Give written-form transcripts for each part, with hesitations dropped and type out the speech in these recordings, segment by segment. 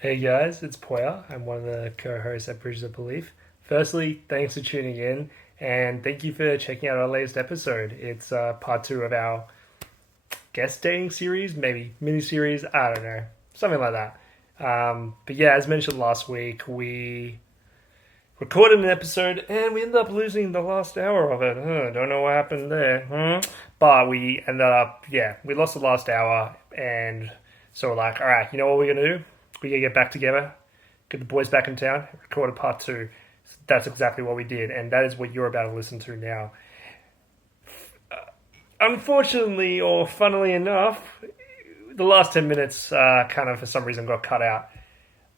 Hey guys, it's Poya. I'm one of the co-hosts at Bridges of Belief. Firstly, thanks for tuning in, and thank you for checking out our latest episode. It's part two of our guest dating series, maybe mini series. I don't know, something like that. But yeah, as mentioned last week, we recorded an episode and we ended up losing the last hour of it. Don't know what happened there. But we ended up, yeah, we lost the last hour, and so we're like, all right, you know what we're gonna do? We're gonna get back together, get the boys back in town, record a part two. So that's exactly what we did, and that is what you're about to listen to now. Unfortunately, or funnily enough, the last 10 minutes kind of for some reason got cut out.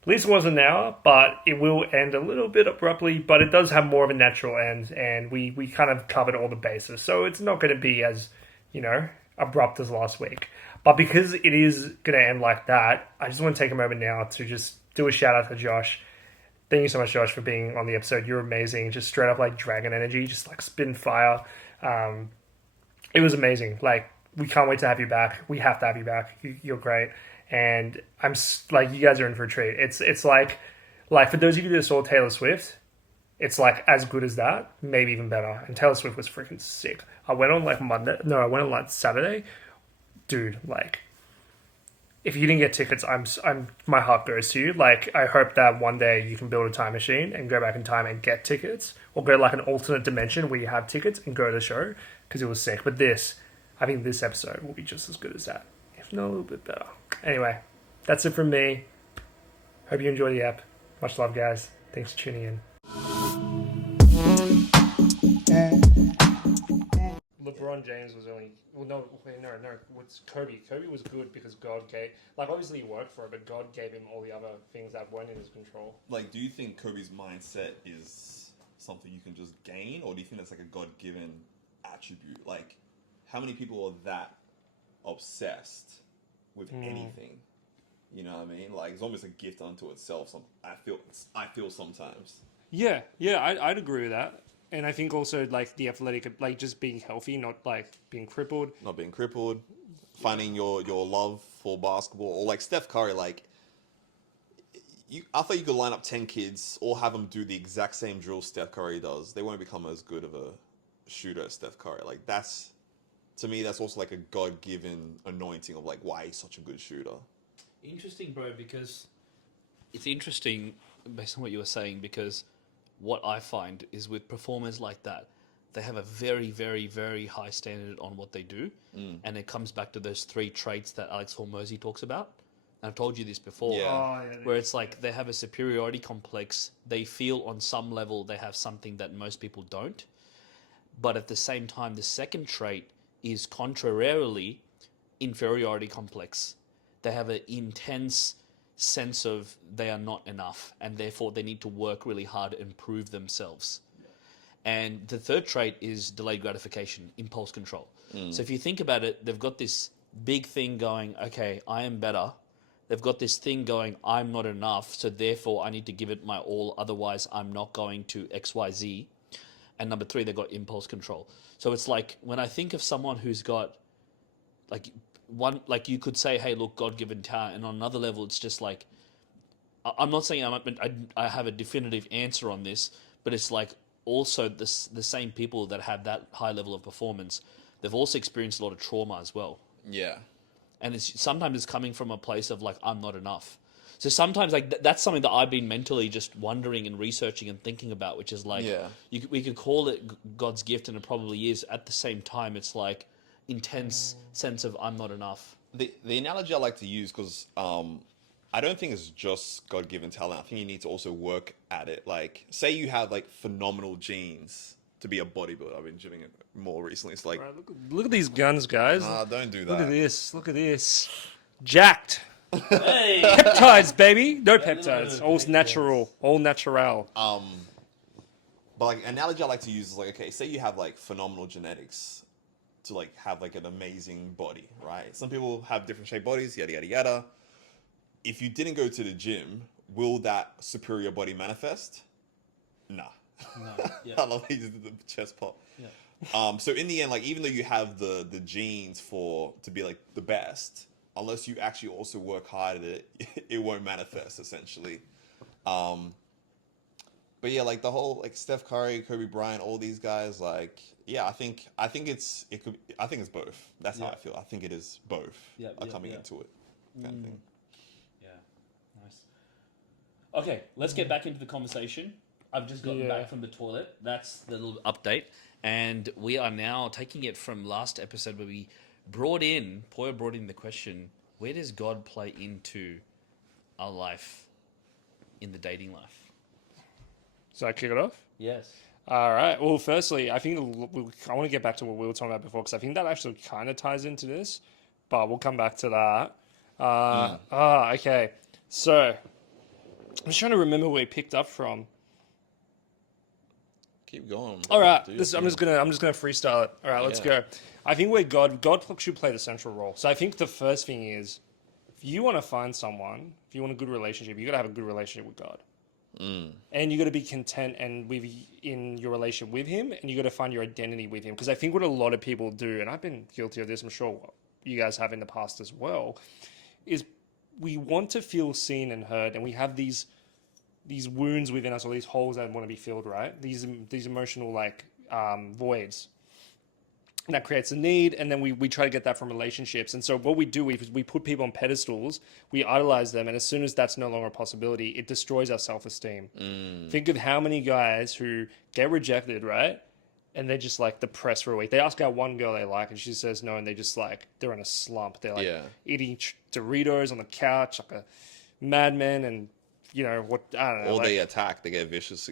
At least it was an hour, but it will end a little bit abruptly, but it does have more of a natural end, and we kind of covered all the bases. So it's not going to be as, you know, abrupt as last week. But because it is going to end like that, I just want to take a moment now to just do a shout out to Josh. Thank you so much, Josh, for being on the episode. You're amazing. Just straight up like dragon energy, just like spin fire. Um, it was amazing. Like, we can't wait to have you back. We have to have you back. You're great, and like, you guys are in for a treat. It's like for those of you that saw Taylor Swift, it's like as good as that, maybe even better. And Taylor Swift was freaking sick. I went on like Monday. No, I went on like Saturday, dude. Like, if you didn't get tickets, I'm my heart goes to you. Like, I hope that one day you can build a time machine and go back in time and get tickets, or go to like an alternate dimension where you have tickets and go to the show, because it was sick. But I think this episode will be just as good as that, if not a little bit better. Anyway, that's it from me. Hope you enjoy the app. Much love, guys. Thanks for tuning in. LeBron James was only no. What's Kobe? Kobe was good because God gave, like, obviously he worked for it, but God gave him all the other things that weren't in his control. Like, do you think Kobe's mindset is something you can just gain, or do you think that's like a God-given attribute? Like, how many people are that obsessed with anything? You know what I mean? Like, it's almost a gift unto itself. I feel sometimes. I'd agree with that. And I think also like the athletic, like just being healthy, not like being crippled. Not being crippled, finding your love for basketball, or like Steph Curry. Like, I thought you could line up 10 kids, all have them do the exact same drill Steph Curry does. They won't become as good of a shooter as Steph Curry. Like, that's, to me, that's also like a God given anointing of like why he's such a good shooter. Interesting, bro, because it's interesting based on what you were saying, because what I find is with performers like that, they have a very, very, very high standard on what they do. And it comes back to those three traits that Alex Hormozy talks about. And I've told you this before, Yeah. where it's like they have a superiority complex. They feel on some level they have something that most people don't. But at the same time, the second trait is contrarily inferiority complex. They have an intense sense of they are not enough, and therefore they need to work really hard to improve themselves. And the third trait is delayed gratification, impulse control. So if you think about it, they've got this big thing going, okay, I am better. They've got this thing going, I'm not enough, so therefore I need to give it my all, otherwise I'm not going to XYZ. And number three, they've got impulse control. So it's like when I think of someone who's got like one, like you could say, hey, look, God-given talent, and on another level, it's just like, I'm not saying I have a definitive answer on this, but it's like also the same people that have that high level of performance, they've also experienced a lot of trauma as well. Yeah. And sometimes it's coming from a place of like, I'm not enough. So sometimes like that's something that I've been mentally just wondering and researching and thinking about, which is like, Yeah. we could call it God's gift, and it probably is. At the same time, it's like intense sense of I'm not enough. The analogy I like to use, because I don't think it's just God given talent. I think you need to also work at it. Like, say you have like phenomenal genes to be a bodybuilder. I've been gymming it more recently. It's like, Right, look at these guns, guys. don't do that. Look at this. Look at this. Jacked. Hey, Peptides, baby. No peptides. All natural. All natural. But like, analogy I like to use is like, okay, say you have like phenomenal genetics to like have like an amazing body, right? Some people have different shaped bodies, yada yada yada. If you didn't go to the gym, will that superior body manifest? Nah. no, yeah, I love how you did the chest pop. yeah. So in the end, like, even though you have the genes to be like the best, unless you actually also work hard at it, it won't manifest essentially. Um, but yeah, like the whole like Steph Curry, Kobe Bryant, all these guys, like yeah, I think it's both. That's how Yeah. I feel. I think it is both Yeah, are yeah, coming yeah. into it, kind of thing. Yeah, nice. Okay, let's get back into the conversation. I've just gotten Yeah. back from the toilet. That's the little update. And we are now taking it from last episode where Poya brought in the question, where does God play into our life in the dating life? So I kick it off. Yes. All right. Well, firstly, I think I want to get back to what we were talking about before because I think that actually kind of ties into this, but we'll come back to that. Okay. So I'm just trying to remember where we picked up from. Keep going. All right. Do your I'm just thing. gonna freestyle it. All right. Let's Yeah. go. I think where God should play the central role. So I think the first thing is, if you want to find someone, if you want a good relationship, you got to have a good relationship with God. And you got to be content in your relationship with Him, and you got to find your identity with Him. Because I think what a lot of people do, and I've been guilty of this, I'm sure you guys have in the past as well, is we want to feel seen and heard, and we have these wounds within us, or these holes that want to be filled, right? These emotional voids. And that creates a need, and then we try to get that from relationships. And so what we do is we put people on pedestals, we idolize them, and as soon as that's no longer a possibility, it destroys our self-esteem. Think of how many guys who get rejected, right? And they're just like depressed for a week. They ask out one girl they like, and she says no, and they just like they're in a slump. They're like Yeah. eating Doritos on the couch like a madman, and you know what? I don't know. Or like, they attack. They get vicious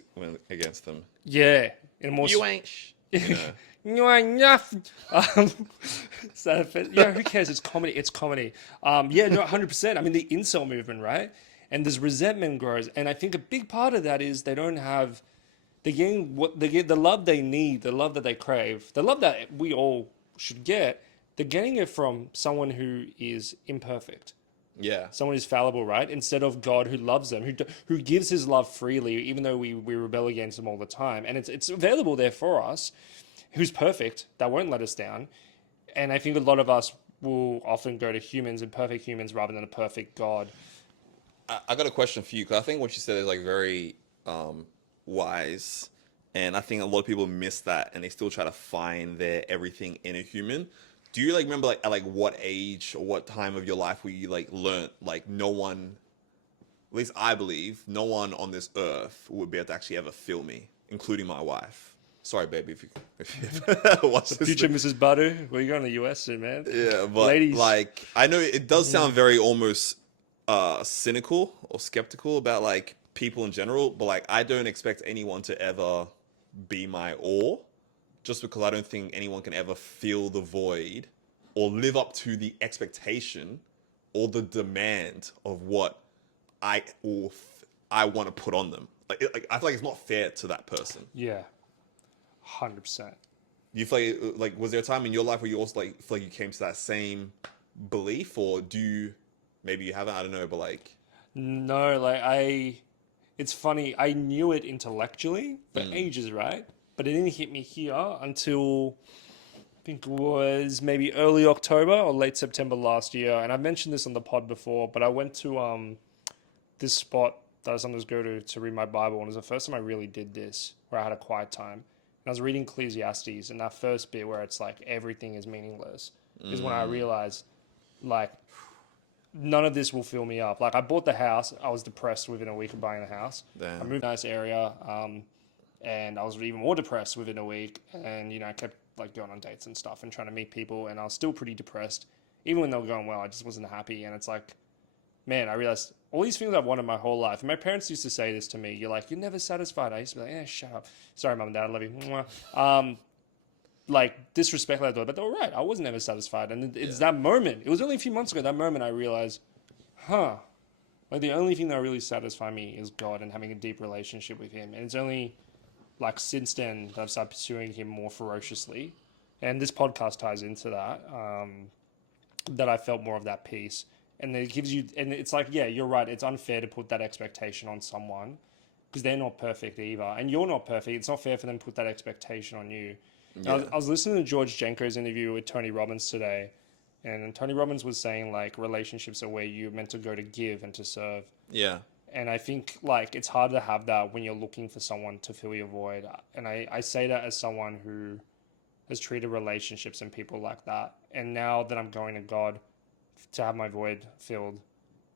against them. yeah, in a more You ain't. You know. You ain't nothing. So, yeah, who cares? It's comedy. It's comedy. Yeah, no, 100%. I mean, the incel movement, right? And this resentment grows, and I think a big part of that is they don't have, they're getting what they get, the love they need, the love that they crave, the love that we all should get. They're getting it from someone who is imperfect, Yeah. someone who's fallible, right? Instead of God who loves them, who gives His love freely, even though we rebel against Him all the time, and it's available there for us. Who's perfect, that won't let us down. And I think a lot of us will often go to humans, imperfect humans, rather than a perfect God. I got a question for you because I think what you said is like very wise, and I think a lot of people miss that, and they still try to find their everything in a human. Do you like remember like at like what age or what time of your life where you like learned like no one, at least I believe, no one on this earth would be able to actually ever feel me, including my wife. Sorry, baby, if you watch this. Future Mrs. Badu, we're going to the US soon, man. Yeah, but Ladies. like I know it does sound very almost cynical or skeptical about like people in general, but like I don't expect anyone to ever be my all, just because I don't think anyone can ever fill the void or live up to the expectation or the demand of what I want to put on them. Like I feel like it's not fair to that person. Yeah, 100%. You feel like was there a time in your life where you also like feel like you came to that same belief, or do you maybe you haven't? I don't know, but like No, it's funny, I knew it intellectually for ages, right? But it didn't hit me here until I think it was maybe early October or late September last year. And I've mentioned this on the pod before, but I went to this spot that I sometimes go to read my Bible, and it was the first time I really did this, where I had a quiet time. And I was reading Ecclesiastes, and that first bit where it's like everything is meaningless is when I realized, like, none of this will fill me up. Like, I bought the house, I was depressed within a week of buying the house. Damn. I moved to a nice area, and I was even more depressed within a week. And I kept like going on dates and stuff and trying to meet people, and I was still pretty depressed, even when they were going well. I just wasn't happy, and it's like, man, I realized all these things I've wanted my whole life. And my parents used to say this to me. You're like, you're never satisfied. I used to be like, yeah, shut up. Sorry, mum and dad, I love you. Mwah. Like, disrespect like that. But they were right. I was never satisfied. And it's that moment. It was only a few months ago, that moment I realized, like the only thing that really satisfies me is God and having a deep relationship with Him. And it's only like since then that I've started pursuing Him more ferociously. And this podcast ties into that, that I felt more of that peace. And it gives you, and it's like, yeah, you're right. It's unfair to put that expectation on someone because they're not perfect either. And you're not perfect. It's not fair for them to put that expectation on you. Yeah. I was listening to George Jenko's interview with Tony Robbins today, And Tony Robbins was saying like relationships are where you're meant to go to give and to serve. Yeah. And I think like it's hard to have that when you're looking for someone to fill your void. And I say that as someone who has treated relationships and people like that. And now that I'm going to God to have my void filled,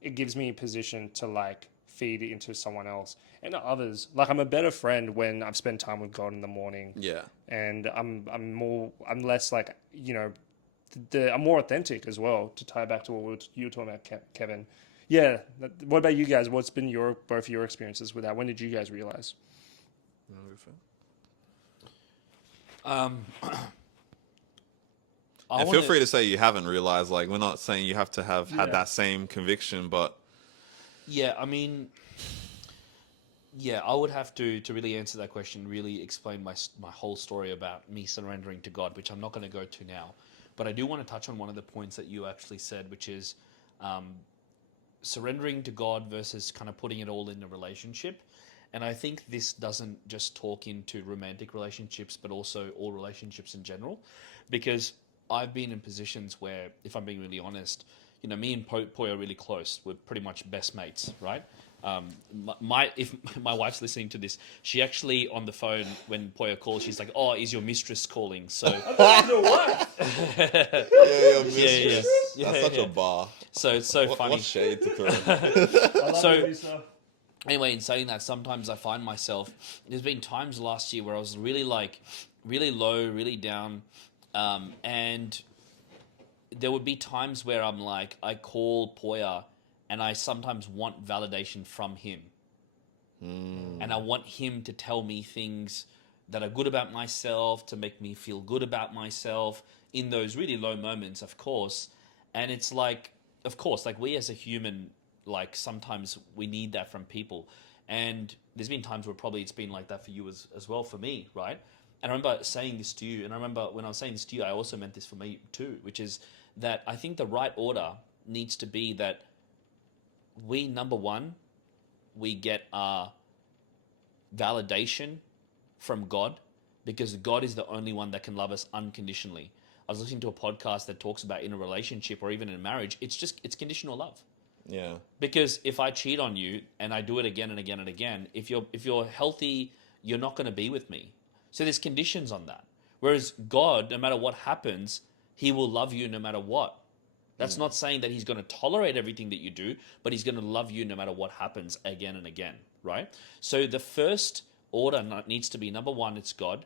it gives me a position to like feed into someone else and others. Like I'm a better friend when I've spent time with God in the morning. Yeah. And I'm less like, I'm more authentic as well, to tie back to what you were talking about, Kevin. Yeah. What about you guys? What's been both your experiences with that? When did you guys realize? Um, And feel free to say you haven't realized. Like, we're not saying you have to have had that same conviction, but Yeah, I mean, yeah, I would have to really answer that question, really explain my whole story about me surrendering to God, which I'm not going to go to now. But I do want to touch on one of the points that you actually said, which is surrendering to God versus kind of putting it all in a relationship. And I think this doesn't just talk into romantic relationships, but also all relationships in general, because I've been in positions where, if I'm being really honest, me and Poi are really close. We're pretty much best mates, right? If my wife's listening to this, she actually on the phone when Poya calls, she's like, "Oh, is your mistress calling?" So What? yeah, mistress. Yeah. That's such a bar. So it's so funny. What shade to throw? I love So- you, Lisa. Anyway, in saying that, sometimes I find myself. There's been times last year where I was really low, really down, and there would be times where I'm like, I call Poya, and I sometimes want validation from him, and I want him to tell me things that are good about myself, to make me feel good about myself in those really low moments, of course. And it's like, of course, like we as a human, like sometimes we need that from people. And there's been times where probably it's been like that for you as well, for me, right? And I remember saying this to you, and I remember when I was saying this to you, I also meant this for me too, which is that I think the right order needs to be that number one, we get our validation from God, because God is the only one that can love us unconditionally. I was listening to a podcast that talks about in a relationship or even in a marriage, it's conditional love. Yeah. Because if I cheat on you and I do it again and again and again, if you're healthy, you're not going to be with me. So there's conditions on that. Whereas God, no matter what happens, he will love you no matter what. That's not saying that he's going to tolerate everything that you do, but he's going to love you no matter what happens again and again, right? So the first order needs to be, number one, it's God.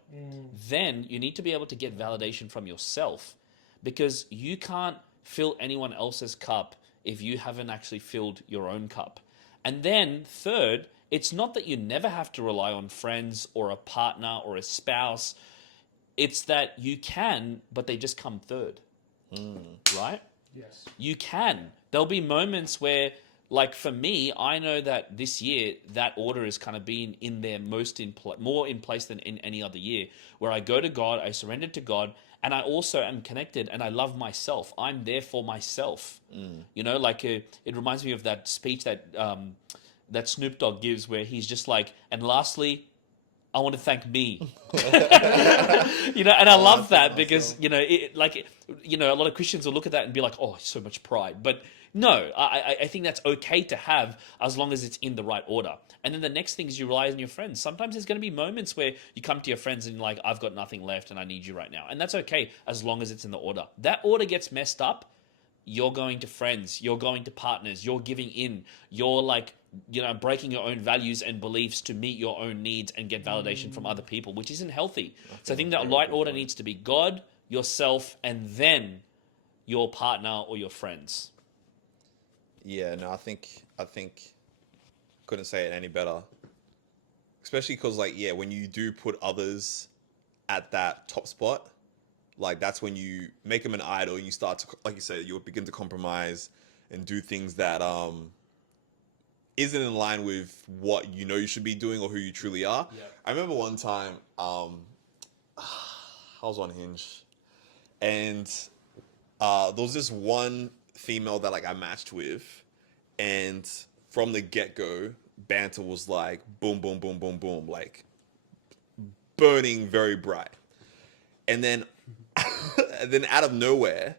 Then you need to be able to get validation from yourself, because you can't fill anyone else's cup if you haven't actually filled your own cup. And then third, it's not that you never have to rely on friends or a partner or a spouse. It's that you can, but they just come third, right? Yes. You can. There'll be moments where, like for me, I know that this year that order has kind of been in there more in place than in any other year, where I go to God, I surrender to God, and I also am connected and I love myself. I'm there for myself. It reminds me of that speech that that Snoop Dogg gives, where he's just like, and lastly, I want to thank me. And I love that because, a lot of Christians will look at that and be like, oh, so much pride. But no, I think that's okay to have as long as it's in the right order. And then the next thing is you rely on your friends. Sometimes there's going to be moments where you come to your friends and you're like, I've got nothing left and I need you right now. And that's okay as long as it's in the order. That order gets messed up, you're going to friends, you're going to partners, you're giving in, you're like, breaking your own values and beliefs to meet your own needs and get validation from other people, which isn't healthy. So I think that right order needs to be God, yourself, and then your partner or your friends. Yeah, no, I think couldn't say it any better. Especially because, when you do put others at that top spot, that's when you make them an idol and you start to, like you said, you'll begin to compromise and do things that isn't in line with what you should be doing or who you truly are. Yeah. I remember one time I was on Hinge, and there was this one female that I matched with, and from the get-go, banter was like boom, boom, boom, boom, boom, like burning very bright. And then and then out of nowhere,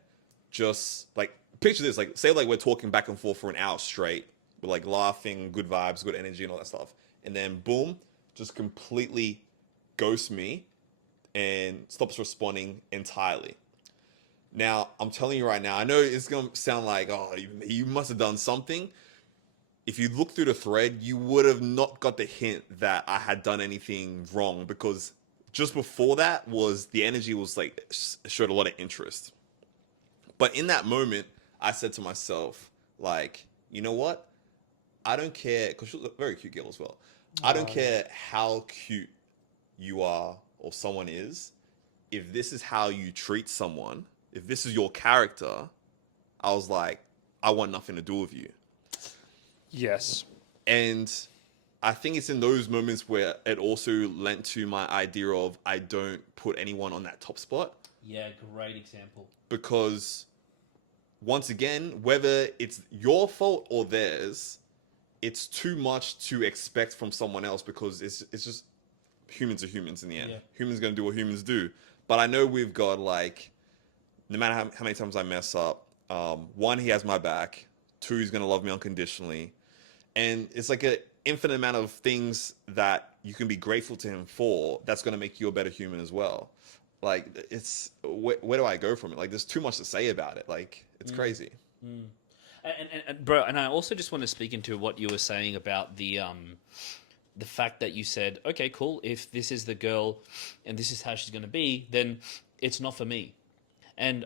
just like picture this, like say like we're talking back and forth for an hour straight, we're like laughing, good vibes, good energy, and all that stuff, and then boom, just completely ghosts me and stops responding entirely. Now, I'm telling you right now, I know it's going to sound like, oh, you must have done something. If you look through the thread, you would have not got the hint that I had done anything wrong, because just before that was the energy was like showed a lot of interest. But in that moment, I said to myself, like, you know what? I don't care, because she's a very cute girl as well. I don't care how cute you are or someone is. If this is how you treat someone, if this is your character, I was like, I want nothing to do with you. Yes. And I think it's in those moments where it also lent to my idea of I don't put anyone on that top spot. Yeah, great example. Because once again, whether it's your fault or theirs, it's too much to expect from someone else, because it's just humans are humans in the end. Yeah. Humans gonna do what humans do. But I know we've got like, no matter how many times I mess up, one, he has my back. Two, he's gonna love me unconditionally. And it's like an infinite amount of things that you can be grateful to him for. That's gonna make you a better human as well. Like, it's where do I go from it? Like, there's too much to say about it. Like, it's crazy. And bro, and I also just want to speak into what you were saying about the fact that you said, okay, cool, if this is the girl and this is how she's going to be, then it's not for me. And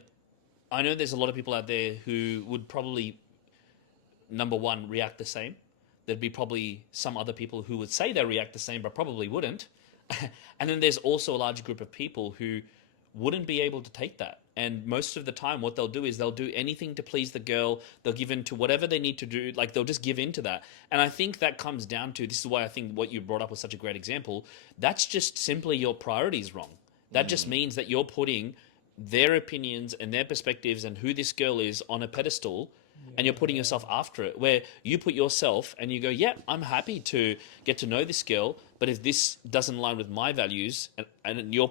I know there's a lot of people out there who would probably, number one, react the same. There'd be probably some other people who would say they react the same, but probably wouldn't. And then there's also a large group of people who wouldn't be able to take that. And most of the time, what they'll do is they'll do anything to please the girl. They'll give in to whatever they need to do. Like, they'll just give in to that. And I think that comes down to, this is why I think what you brought up was such a great example. That's just simply your priorities wrong. That just means that you're putting their opinions and their perspectives and who this girl is on a pedestal, and you're putting yourself after it, where you put yourself and you go, yeah, I'm happy to get to know this girl, but if this doesn't align with my values, and you're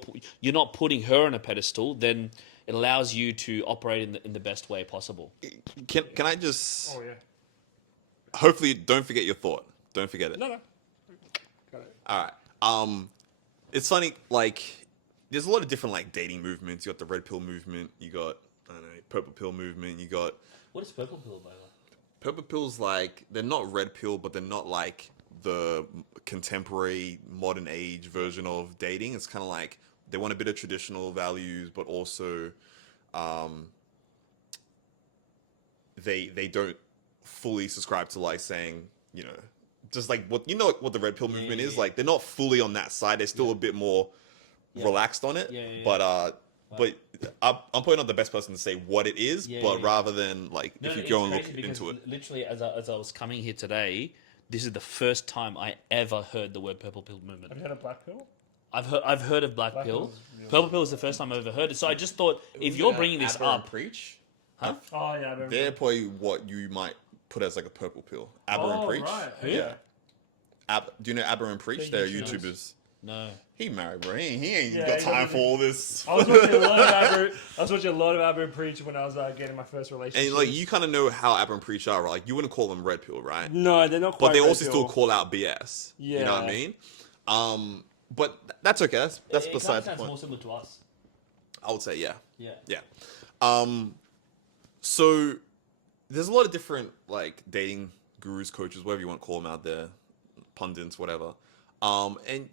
not putting her on a pedestal, then it allows you to operate in the best way possible. Can I just... Oh, yeah. Hopefully, don't forget your thought. Don't forget it. No. Got it. All right. It's funny, like, there's a lot of different, like, dating movements. You got the red pill movement. You got, I don't know, purple pill movement. You got... What is purple pill, by the way? Purple pill's like, they're not red pill, but they're not like the contemporary modern age version of dating. It's kind of like they want a bit of traditional values, but also they don't fully subscribe to, like, saying, you know, just like what the red pill movement is. Like, they're not fully on that side. They're still a bit more relaxed on it. But I'm probably not the best person to say what it is, rather than, like, if you go and look into it. Literally, as I was coming here today, this is the first time I ever heard the word purple pill movement. Have you heard of black pill? I've heard of black pill. Purple pill is the first time I've ever heard it. So I just thought, if you're bringing this up, Preach, huh? Oh yeah, they're probably what you might put as like a purple pill. Aber and Preach. Right. Yeah. Do you know Aber and Preach? They're YouTubers. No. He married, bro. He ain't got time for all this. I was watching a lot of Aber and Preach when I was getting my first relationship. And, like, you kind of know how Aber and Preach are, right? Like, you wouldn't call them red pill, right? No, they're not quite. But they red also pill. still call out BS. Yeah. You know what I mean? But that's okay. That's It beside the sounds point. more similar to us. I would say, yeah. Yeah. So there's a lot of different, like, dating gurus, coaches, whatever you want to call them out there, pundits, whatever. And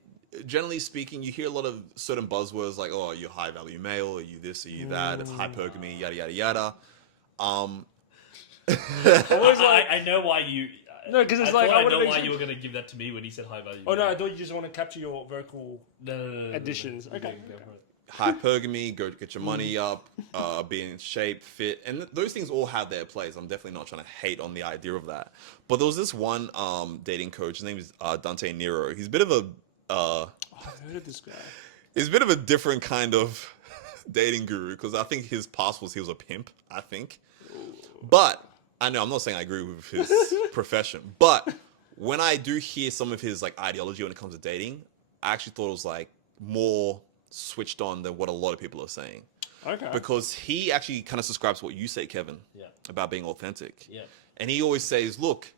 generally speaking, you hear a lot of certain buzzwords like, oh, you're high value male, are you this, are you that, hypergamy, yada, yada, yada. I know why you... No, because it's I I know why you were going to give that to me when he said high value. Oh no, I thought you just want to capture your vocal No. additions. Okay. Go for it. Hypergamy, go get your money up, be in shape, fit, and those things all have their place. I'm definitely not trying to hate on the idea of that. But there was this one dating coach. His name is Dante Nero. He's a bit of a I've heard of this guy. he's a bit of a different kind of dating guru, because I think his past was he was a pimp, I think. But I know I'm not saying I agree with his profession, but when I do hear some of his, like, ideology when it comes to dating, I actually thought it was, like, more switched on than what a lot of people are saying. Okay. because he actually kind of subscribes to what you say, Kevin, Yeah. about being authentic. Yeah. And he always says, look,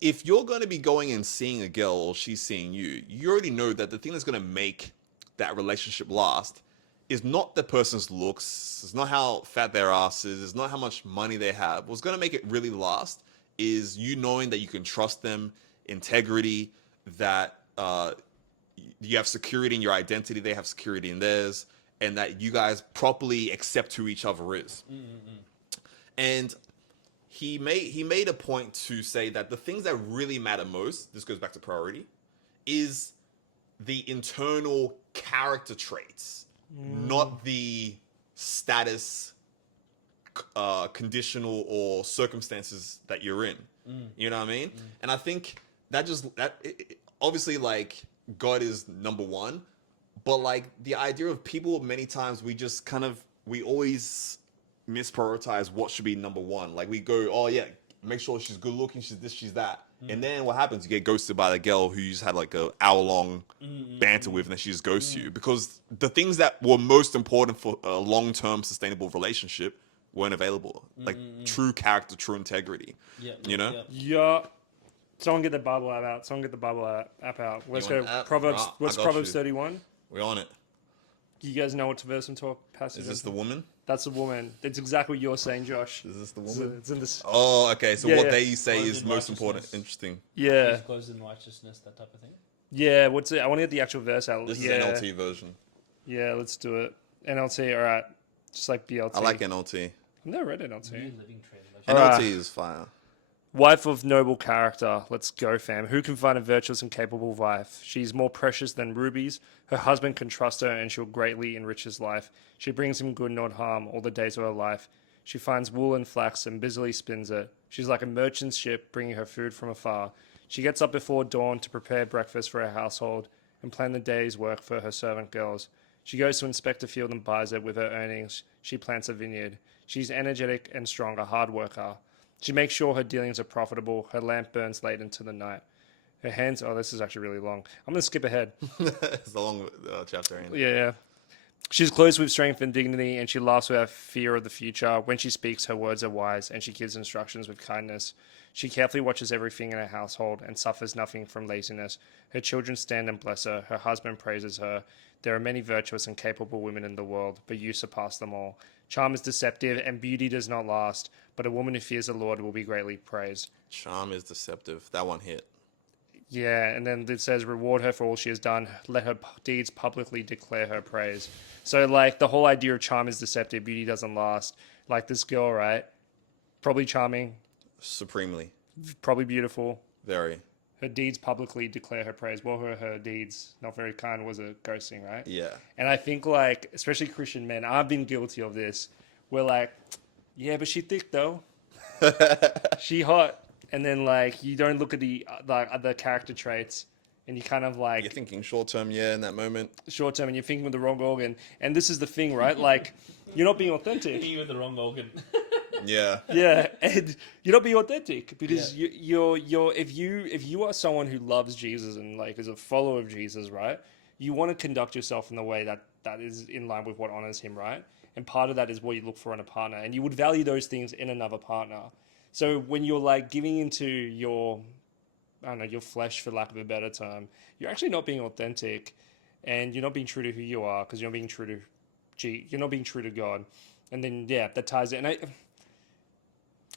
if you're going to be going and seeing a girl or she's seeing you, you already know that the thing that's going to make that relationship last is not the person's looks, it's not how fat their ass is, it's not how much money they have. What's going to make it really last is you knowing that you can trust them, integrity, that you have security in your identity, they have security in theirs, and that you guys properly accept who each other is. And he made a point to say that the things that really matter most, this goes back to priority, is the internal character traits, not the status, conditional or circumstances that you're in. You know what I mean? And I think that obviously, like, God is number one, but like the idea of people, many times we always misprioritize what should be number one. Like, we go, oh yeah, make sure she's good looking, she's this, she's that. And then what happens? You get ghosted by the girl who you just had like a hour long banter with, and then she just ghosts you because the things that were most important for a long term sustainable relationship weren't available. Like true character, true integrity. Yeah. You know? Yeah. Someone get the Bible app out. Someone get the Bible app out. Let's You go. want the app? Proverbs. Ah, What's I got Proverbs you. 31? We're on it. You guys know what verse and talk passage? Is this the woman? That's the woman. It's exactly what you're saying, Josh. Is this the It's, woman? it's in this. Oh, okay. So Yeah, what yeah. they say Clothed is in most important. righteousness. Interesting. Yeah. He's clothed in righteousness, that type of thing. Yeah. What's it? I want to get the actual verse out. This yeah. is NLT version. Yeah. Let's do it. NLT. All right. Just like BLT. I like NLT. I've never read NLT. New Living Translation. Alright. NLT is fire. Wife of noble character. Let's go, fam. Who can find a virtuous and capable wife? She's more precious than rubies. Her husband can trust her, and she'll greatly enrich his life. She brings him good, not harm, all the days of her life. She finds wool and flax and busily spins it. She's like a merchant ship, bringing her food from afar. She gets up before dawn to prepare breakfast for her household and plan the day's work for her servant girls. She goes to inspect a field and buys it. With her earnings, she plants a vineyard. She's energetic and strong, a hard worker. She makes sure her dealings are profitable. Her lamp burns late into the night. Her hands... Oh, this is actually really long. I'm going to skip ahead. It's a long chapter, ain't it? Yeah. She's clothed with strength and dignity, and she laughs without fear of the future. When she speaks, her words are wise, and she gives instructions with kindness. She carefully watches everything in her household and suffers nothing from laziness. Her children stand and bless her. Her husband praises her. There are many virtuous and capable women in the world, but you surpass them all. Charm is deceptive, and beauty does not last, but a woman who fears the Lord will be greatly praised. Charm is deceptive. That one hit. Yeah, and then it says, reward her for all she has done. Let her deeds publicly declare her praise. So, like, the whole idea of charm is deceptive, beauty doesn't last. Like, this girl, right? Probably charming, Supremely. probably beautiful. Very. Her deeds publicly declare her praise. What were her deeds? Not very kind, was it ghosting, right? Yeah. And I think, like, especially Christian men, I've been guilty of this. We're like, yeah, but she thick, though. She hot. And then, like, you don't look at the other character traits, and you kind of, like... You're thinking short term, yeah, in that moment. Short term, and you're thinking with the wrong organ. And this is the thing, right? Like, you're not being authentic. You with the wrong organ. Yeah. Yeah, and you're not being authentic because you're if you are someone who loves Jesus and like is a follower of Jesus, right? You want to conduct yourself in the way that is in line with what honors him, right? And part of that is what you look for in a partner, and you would value those things in another partner. So when you're like giving into your, I don't know, your flesh, for lack of a better term, you're actually not being authentic, and you're not being true to who you are because you're not being true you're not being true to God. And then that ties it. And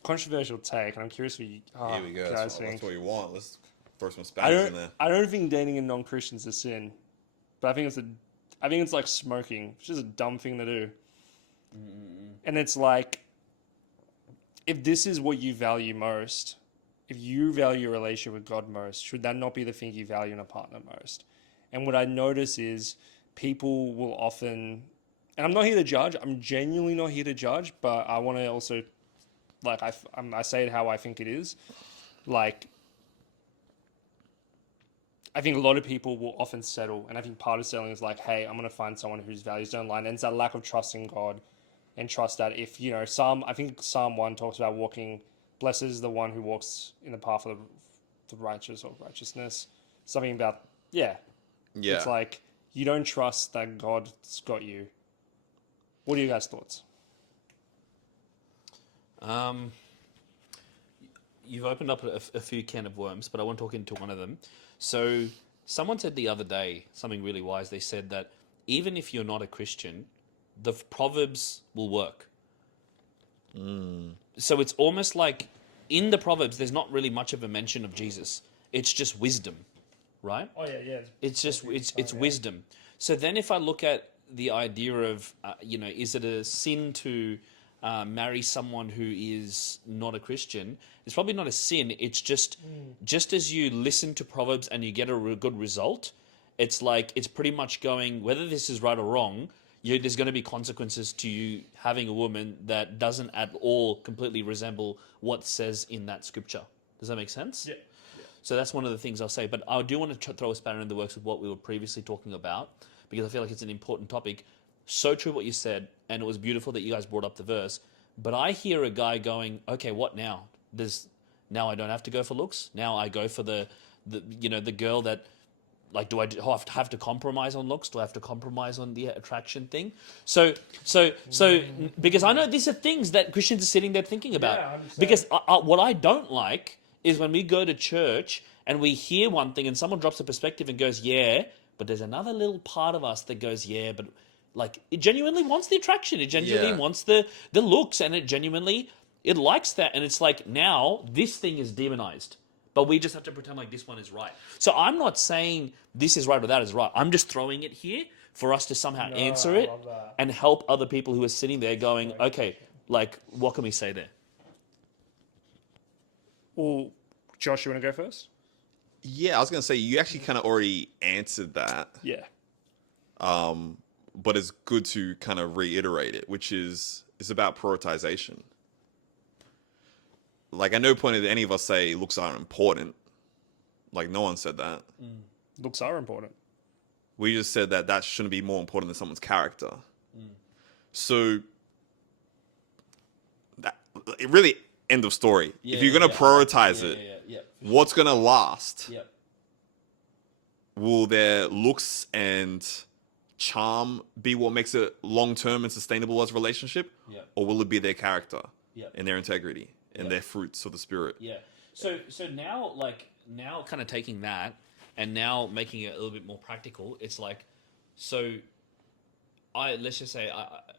controversial take, and I'm curious what you Here we go. guys That's think. what you want. Let's throw some I Spanish in there. don't think dating a non-Christian is a sin, but I think it's like smoking. It's just a dumb thing to do. And it's like, if this is what you value most, if you value a relationship with God most, should that not be the thing you value in a partner most? And what I notice is people will often, and I'm not here to judge. I'm genuinely not here to judge, but I want to also, like, I say it how I think it is. Like, I think a lot of people will often settle, and I think part of settling is like, hey, I'm going to find someone whose values don't align. And it's that lack of trust in God, and trust that if, I think Psalm 1 talks about blessed is the one who walks in the path of the righteous or righteousness. Something about, Yeah. it's like, you don't trust that God's got you. What are you guys' thoughts? You've opened up a few can of worms, but I want to talk into one of them. So, someone said the other day something really wise. They said that even if you're not a Christian, the Proverbs will work. So it's almost like in the Proverbs, there's not really much of a mention of Jesus. It's just wisdom, right? Oh yeah. It's wisdom. So then, if I look at the idea of is it a sin to marry someone who is not a Christian? It's probably not a sin. It's just as you listen to Proverbs and you get a good result, it's like it's pretty much going whether this is right or wrong. There's going to be consequences to you having a woman that doesn't at all completely resemble what says in that scripture. Does that make sense? Yeah. So that's one of the things I'll say. But I do want to throw a spanner in the works with what we were previously talking about, because I feel like it's an important topic. So true what you said, and it was beautiful that you guys brought up the verse. But I hear a guy going, okay, what now? Now I don't have to go for looks. Now I go for the girl that, like, do I have to compromise on looks? Do I have to compromise on the attraction thing? So, because I know these are things that Christians are sitting there thinking about. Yeah, I understand. Because what I don't like is when we go to church and we hear one thing and someone drops a perspective and goes, yeah, but there's another little part of us that goes, yeah, but like it genuinely wants the attraction. It genuinely wants the looks, and it likes that. And it's like, now this thing is demonized. But we just have to pretend like this one is right. So I'm not saying this is right or that is right. I'm just throwing it here for us to somehow answer it and help other people who are sitting there going, okay, like, what can we say there? Well, Josh, you want to go first? Yeah, I was gonna say you actually kind of already answered that. Yeah. But it's good to kind of reiterate it, which is about prioritization. Like, at no point did any of us say looks aren't important. Like, no one said that. Looks are important. We just said that shouldn't be more important than someone's character. So, it really, end of story. If you're going to prioritize it, what's going to last? Will their looks and charm be what makes it long-term and sustainable as a relationship? Or will it be their character and their integrity? And their fruits of the spirit. Yeah. So now kind of taking that and now making it a little bit more practical, it's like, so let's just say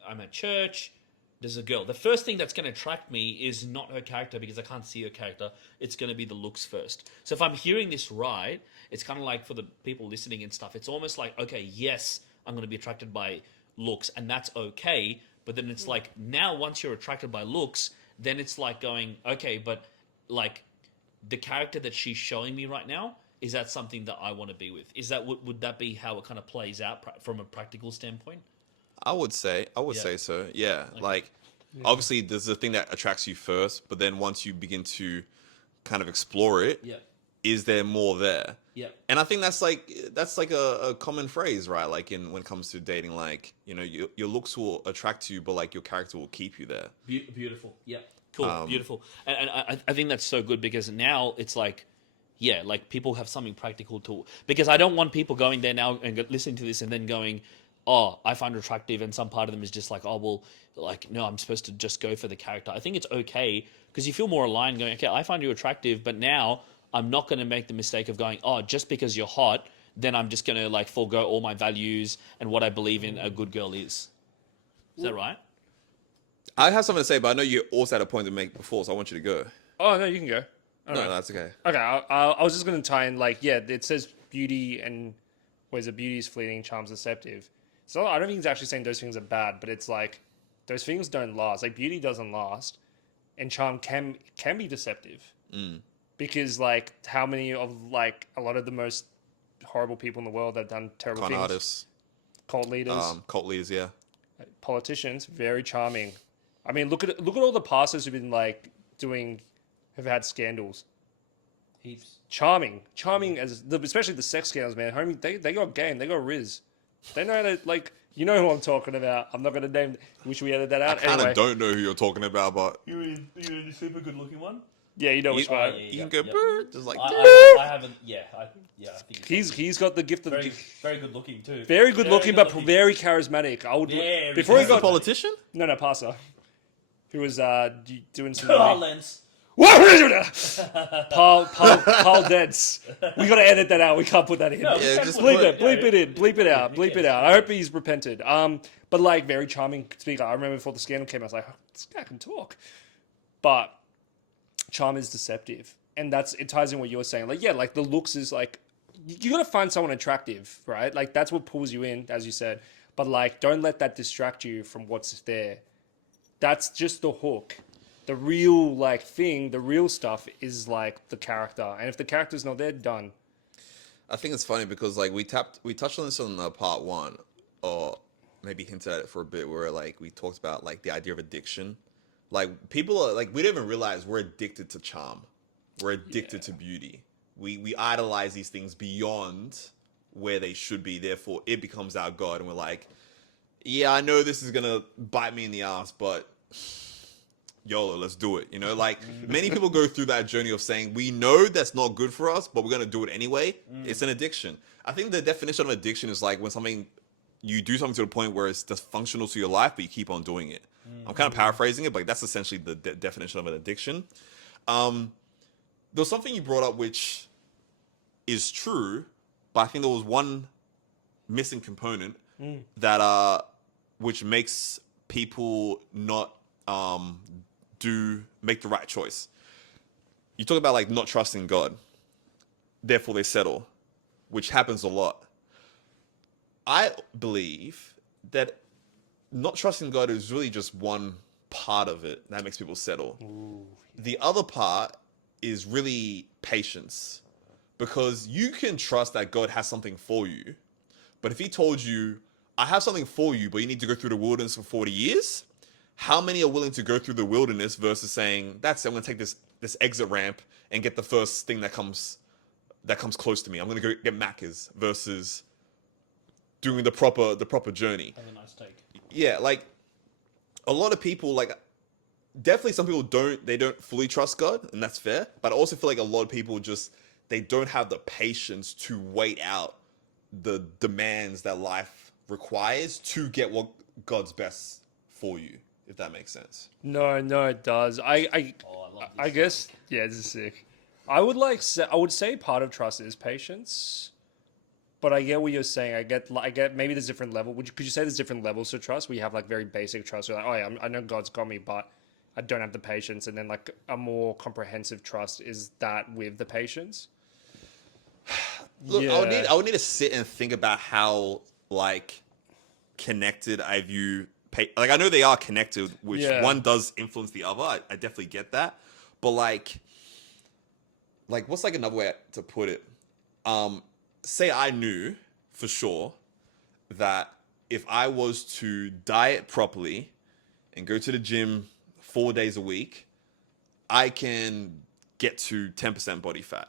I'm at church, there's a girl. The first thing that's going to attract me is not her character, because I can't see her character. It's going to be the looks first. So if I'm hearing this right, it's kind of like for the people listening and stuff, it's almost like, okay, yes, I'm going to be attracted by looks, and that's okay. But then it's like, now once you're attracted by looks, then it's like going, okay, but like the character that she's showing me right now, is that something that I want to be with? Is that would that be how it kind of plays out from a practical standpoint? I would say so. Yeah. Okay. Like, obviously there's the thing that attracts you first, but then once you begin to kind of explore it, is there more there? Yeah. And I think that's like a common phrase, right? Like when it comes to dating, like, your looks will attract you, but like your character will keep you there. Beautiful. Yeah. Cool. Beautiful. And I think that's so good, because now it's like, like people have something practical to, because I don't want people going there now and listening to this and then going, oh, I find her attractive, and some part of them is just like, oh, well, like, no, I'm supposed to just go for the character. I think it's okay, because you feel more aligned going, okay, I find you attractive, but now I'm not going to make the mistake of going, oh, just because you're hot, then I'm just going to like forego all my values and what I believe in a good girl is. Is that right? I have something to say, but I know you also had a point to make before, so I want you to go. Oh, no, you can go. No, that's okay. Okay, I was just going to tie in, like, it says beauty and, beauty is fleeting, charm's deceptive. So I don't think it's actually saying those things are bad, but it's like, those things don't last. Like, beauty doesn't last, and charm can be deceptive. Because, like, how many of, like, a lot of the most horrible people in the world that have done terrible Con things? artists. Cult leaders. Yeah. Politicians, very charming. I mean, look at all the pastors who've been, like, have had scandals. Heaps. Charming, especially the sex scandals, man. Homie, they got game, they got riz. They know that, like, you know who I'm talking about. I'm not going to name. Wish we edited that out. I kind of don't know who you're talking about, but You mean the super good looking one? Yeah, you know which You- one. You can go "Brr," just like I haven't. I think He's got the gift of very very good looking too. very good looking, but very charismatic. I would Very before he He's a got politician. no passer, who was doing some. Oh, Lens. Paul Dents. We gotta edit that out. We can't put that in. No, Yeah, just bleep put- it, bleep it in, bleep it out, Who bleep it cares? out. I hope he's repented. But like very charming speaker. I remember before the scandal came, I was like, oh, this guy can talk. But charm is deceptive, and it ties in what you were saying. Like, yeah, like the looks is like you gotta find someone attractive, right? Like that's what pulls you in, as you said. But like, don't let that distract you from what's there. That's just the hook. The real like thing, the real stuff is like the character, and if the character's not there, done. I think it's funny because like we touched on this on part one, or maybe hinted at it for a bit, where like we talked about like the idea of addiction. Like people are like we don't even realize we're addicted to charm, we're addicted to beauty. We idolize these things beyond where they should be. Therefore, it becomes our god, and we're like, yeah, I know this is gonna bite me in the ass, but YOLO, let's do it. You know, like many people go through that journey of saying, we know that's not good for us, but we're going to do it anyway. It's an addiction. I think the definition of addiction is like when you do something to the point where it's dysfunctional to your life, but you keep on doing it. I'm kind of paraphrasing it, but that's essentially the definition of an addiction. There's something you brought up which is true, but I think there was one missing component that which makes people not make the right choice. You talk about like not trusting God, therefore they settle, which happens a lot. I believe that not trusting God is really just one part of it that makes people settle. Ooh. The other part is really patience, because you can trust that God has something for you, but if he told you, I have something for you, but you need to go through the wilderness for 40 years, how many are willing to go through the wilderness versus saying, that's it, I'm going to take this exit ramp and get the first thing that comes close to me. I'm going to go get Macca's versus doing the proper journey. Have a nice take. Yeah, like a lot of people, like definitely some people don't fully trust God, and that's fair. But I also feel like a lot of people they don't have the patience to wait out the demands that life requires to get what God's best for you. If that makes sense. No, it does. I love I this. guess yeah, this is sick. I would say part of trust is patience, but I get what you're saying. I get maybe there's different level. Could you say there's different levels to trust? We have like very basic trust. We're like, oh yeah, I know God's got me, but I don't have the patience. And then like a more comprehensive trust is that with the patience. Look, Yeah. I would need to sit and think about how like connected I view. Like I know they are connected, which one does influence the other. I definitely get that, but like what's like another way to put it? Say I knew for sure that if I was to diet properly and go to the gym 4 days a week, I can get to 10% body fat,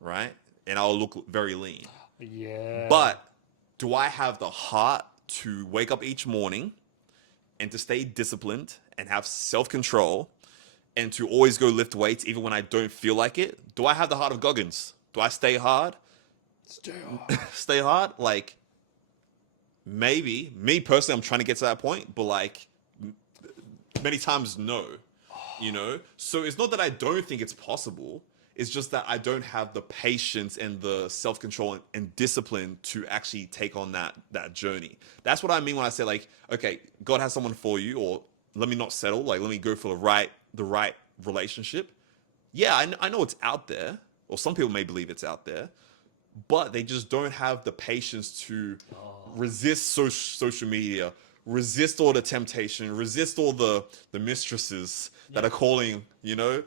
right? And I'll look very lean. Yeah. But do I have the heart to wake up each morning and to stay disciplined and have self-control and to always go lift weights even when I don't feel like it? Do I have the heart of Goggins? Do I stay hard? Stay hard? Like, maybe. Me personally, I'm trying to get to that point, but like, many times, no. You know? So it's not that I don't think it's possible. It's just that I don't have the patience and the self-control and discipline to actually take on that journey. That's what I mean when I say like, okay, God has someone for you, or let me not settle. Like, let me go for the right relationship. Yeah, I know it's out there, or some people may believe it's out there, but they just don't have the patience to resist social media, resist all the temptation, resist all the mistresses that are calling, you know,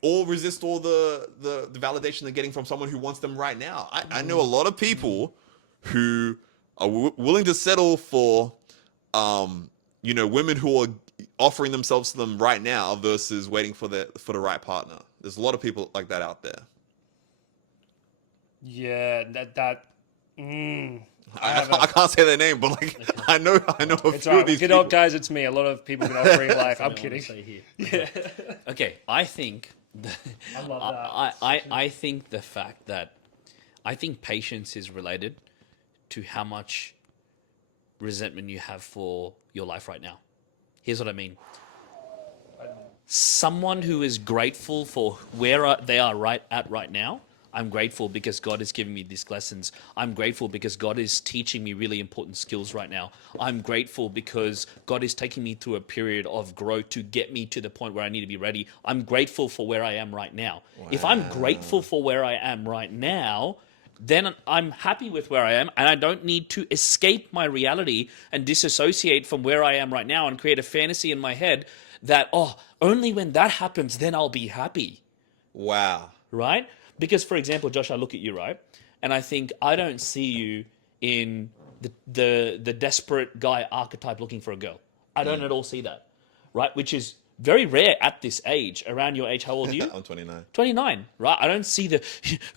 or resist all the validation they're getting from someone who wants them right now. I know a lot of people who are willing to settle for, you know, women who are offering themselves to them right now versus waiting for the right partner. There's a lot of people like that out there. Yeah, I can't say their name, but like I know a It's few right. of these Good people. old guys, it's me. A lot of people can offering like, I'm Something I kidding. wanna say here. Okay, I think I love that. I think the fact that I think patience is related to how much resentment you have for your life right now. Here's what I mean. Someone who is grateful for where they are right now. I'm grateful because God is giving me these lessons. I'm grateful because God is teaching me really important skills right now. I'm grateful because God is taking me through a period of growth to get me to the point where I need to be ready. I'm grateful for where I am right now. If I'm grateful for where I am right now, then I'm happy with where I am, and I don't need to escape my reality and disassociate from where I am right now and create a fantasy in my head that, only when that happens, then I'll be happy, Wow. right? Because, for example, Josh, I look at you, right? And I think I don't see you in the desperate guy archetype looking for a girl. I don't at all see that, right? Which is very rare at this age. Around your age, how old are you? I'm 29. 29, right? I don't see the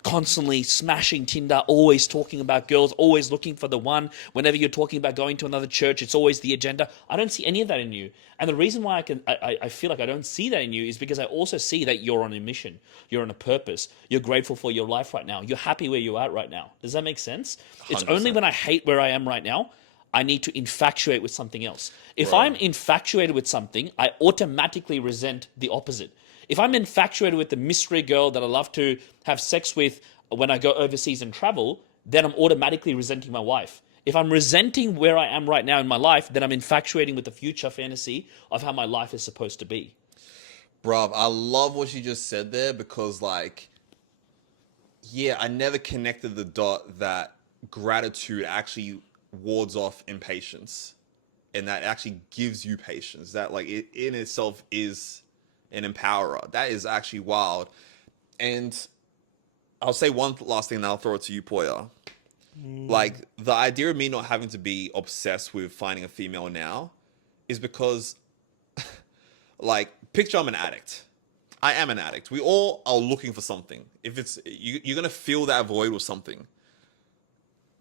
constantly smashing Tinder, always talking about girls, always looking for the one. Whenever you're talking about going to another church, it's always the agenda. I don't see any of that in you. And the reason why I feel like I don't see that in you is because I also see that you're on a mission. You're on a purpose. You're grateful for your life right now. You're happy where you're at right now. Does that make sense? It's only 100%. when I hate where I am right now, I need to infatuate with something else. If I'm infatuated with something, I automatically resent the opposite. If I'm infatuated with the mystery girl that I love to have sex with when I go overseas and travel, then I'm automatically resenting my wife. If I'm resenting where I am right now in my life, then I'm infatuating with the future fantasy of how my life is supposed to be. Bruv, I love what you just said there because, like, yeah, I never connected the dot that gratitude actually wards off impatience and that actually gives you patience. That, like, it in itself is an empowerer. That is actually wild. And I'll say one last thing and I'll throw it to you, Poya. Like, the idea of me not having to be obsessed with finding a female now is because, like, picture I'm an addict. I am an addict. We all are looking for something. If it's you're gonna fill that void with something.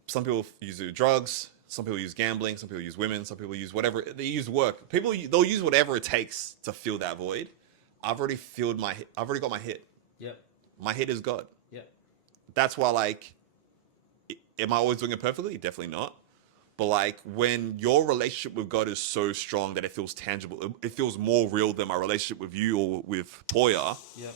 Some people use drugs. Some people use gambling. Some people use women. Some people use whatever. They use work. They'll use whatever it takes to fill that void. I've already got my hit. Yep. My hit is God. Yep. That's why, like, am I always doing it perfectly? Definitely not. But, like, when your relationship with God is so strong that it feels tangible, it feels more real than my relationship with you or with Poya. Yep.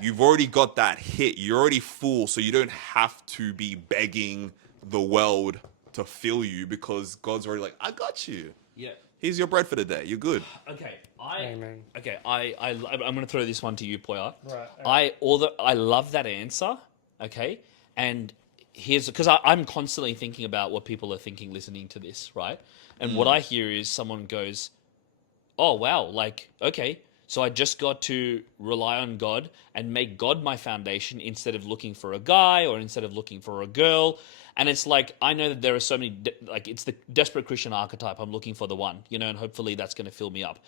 You've already got that hit. You're already full, so you don't have to be begging the world to fill you because God's already like, I got you. Yeah. Here's your bread for the day. You're good. Okay. Amen. Okay. I'm going to throw this one to you, Poya. Right. I love that answer. Okay. And here's because I'm constantly thinking about what people are thinking listening to this, right? And what I hear is someone goes, "Oh wow, like okay, so I just got to rely on God and make God my foundation instead of looking for a guy or instead of looking for a girl." And it's like I know that there are so many like it's the desperate Christian archetype. I'm looking for the one, and hopefully that's going to fill me up.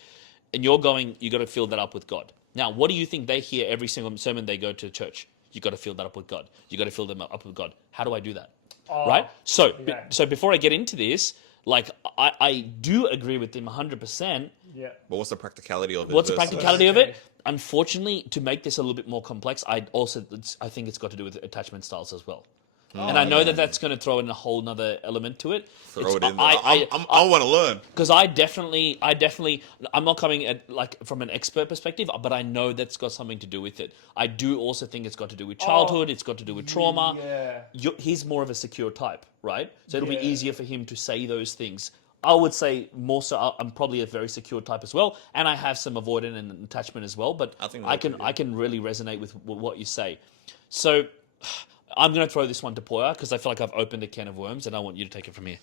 And you got to fill that up with God. Now, what do you think they hear every single sermon they go to church? You got to fill that up with God. You got to fill them up with God. How do I do that? Right? So, yeah. so before I get into this, like I do agree with them 100%. Yeah. But what's the practicality of it? What's the versus- practicality of it? Unfortunately, to make this a little bit more complex, I think it's got to do with attachment styles as well. And I know that that's going to throw in a whole nother element to it. Throw it in there. I want to learn. Because I definitely, I'm not coming at like from an expert perspective, but I know that's got something to do with it. I do also think it's got to do with childhood. It's got to do with trauma. Yeah. He's more of a secure type, right? So it'll be Yeah. easier for him to say those things. I would say more so. I'm probably a very secure type as well, and I have some avoidant and attachment as well. But I think I can really resonate with what you say. So I'm going to throw this one to Poya because I feel like I've opened a can of worms, and I want you to take it from here.